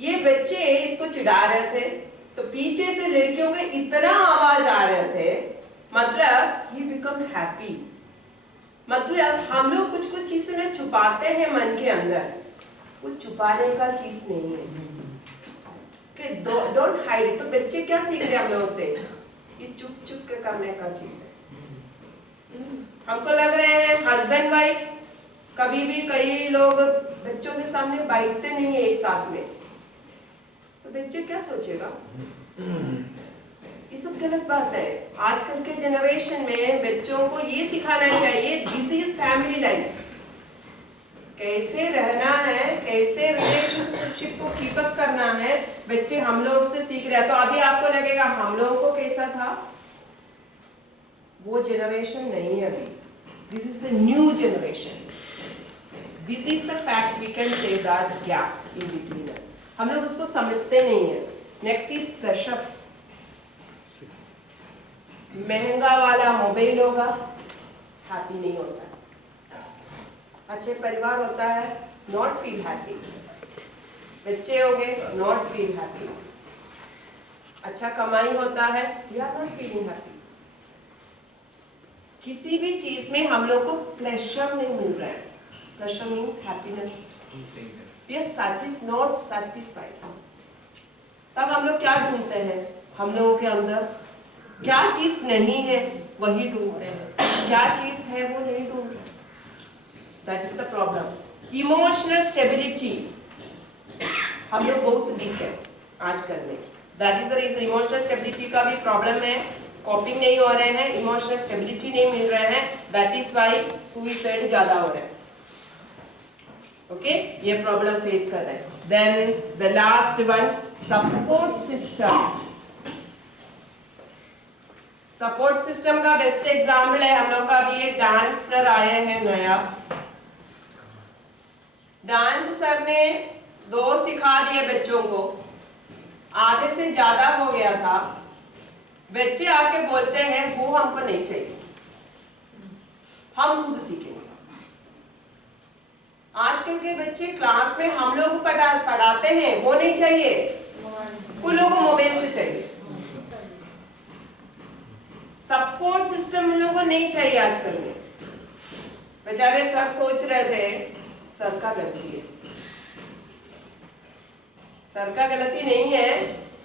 ये बच्चे इसको चिढ़ा रहे थे, तो पीछे से लड़कियों के इतना आवाज आ रहे थे, मतलब ही बिकम हैप्पी। मतलब हम लोग कुछ कुछ चीजें ना छुपाते हैं मन के अंदर, कुछ छुपाने का चीज नहीं है, डोंट हाइड इट। तो बच्चे क्या सीख रहे हैं हम लोगों से, ये चुप चुप के करने का चीज है। हमको लग रहे हैं हस्बैंड वाइफ कभी भी, कई लोग बच्चों के सामने बैठते नहीं है एक साथ में, तो बच्चे क्या सोचेगा, ये सब गलत बात है। आजकल के जनरेशन में बच्चों को ये सिखाना चाहिए दिस इज फैमिली लाइफ, कैसे रहना है, कैसे रिलेशनशिप को कीप अप करना है, बच्चे हम लोग से सीख रहे हैं। तो अभी आपको लगेगा हम लोगों को कैसा था, वो जनरेशन नहीं है अभी, this is the new generation, this is the fact, we can say that gap in between us. हम लोग उसको समझते नहीं है। नेक्स्ट इज प्रेशर, महंगा वाला मोबाइल होगा, हैप्पी नहीं होता, अच्छे परिवार होता है, नॉट फील हैप्पी, बच्चे हो गए, नॉट फील हैप्पी, अच्छा कमाई होता है, we are not feeling happy. किसी भी चीज में हम लोग को प्लेजर नहीं मिल रहा है, pleasure means happiness, we are not satisfied. तब हम लोग क्या ढूंढते हैं, हम लोगों के अंदर क्या चीज नहीं है वही ढूंढते हैं, क्या चीज है वो नहीं ढूंढते। That is the problem. Emotional stability हम लोग बहुत वीक है आजकल में, that is the reason emotional stability का भी प्रॉब्लम है, कॉपिंग नहीं हो रहे हैं, इमोशनल स्टेबिलिटी नहीं मिल रहे हैं, that is why सुइसाइड ज्यादा हो रहे हैं। ओके, ये प्रॉब्लम फेस कर रहे हैं। Then the last one, support system। Support system का बेस्ट एग्जाम्पल है हम लोग का, अभी एक डांस सर आए हैं नया, डांस सर ने 2 सिखा दिए बच्चों को, आधे से ज्यादा हो गया था, बच्चे आके बोलते हैं वो हमको नहीं चाहिए, हम खुद सीखेंगे। आजकल के बच्चे क्लास में हम लोग पढ़ाते हैं वो नहीं चाहिए, उन लोगों को मोबाइल से चाहिए। सपोर्ट सिस्टम उन लोगों को नहीं चाहिए आजकल में। बेचारे सर सोच रहे थे सर का गलती है, सर का गलती नहीं है,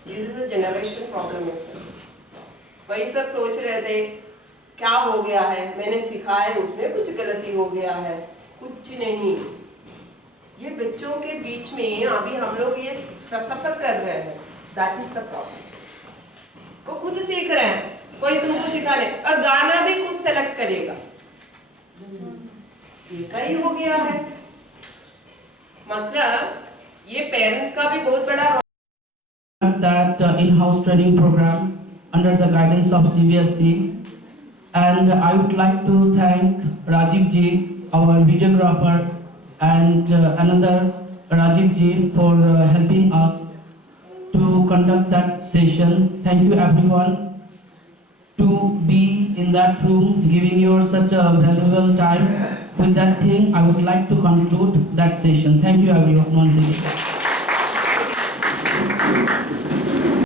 ये जनरेशन प्रॉब्लम है सर। वही सर सोच रहे थे क्या हो गया है, मैंने सिखाया उसमें कुछ गलती हो गया है, कुछ नहीं। ये बच्चों के बीच में अभी हम लोग ये सफर कर रहे हैं, दैट इज द प्रॉब्लम। वो खुद सीख रहे हैं, कोई तुमको सिखा ले, और गाना भी खुद सेलेक्ट करेगा, ऐसा ही हो गया है। मतलब ये पेरेंट्स का भी बहुत बड़ा that in-house training program under the guidance of CBSE, and I would like to thank Rajiv ji, our videographer, and another Rajiv ji for helping us to conduct that session. Thank you everyone to be in that room, giving your such a valuable time. With that thing, I would like to conclude that session. Thank you everyone once again.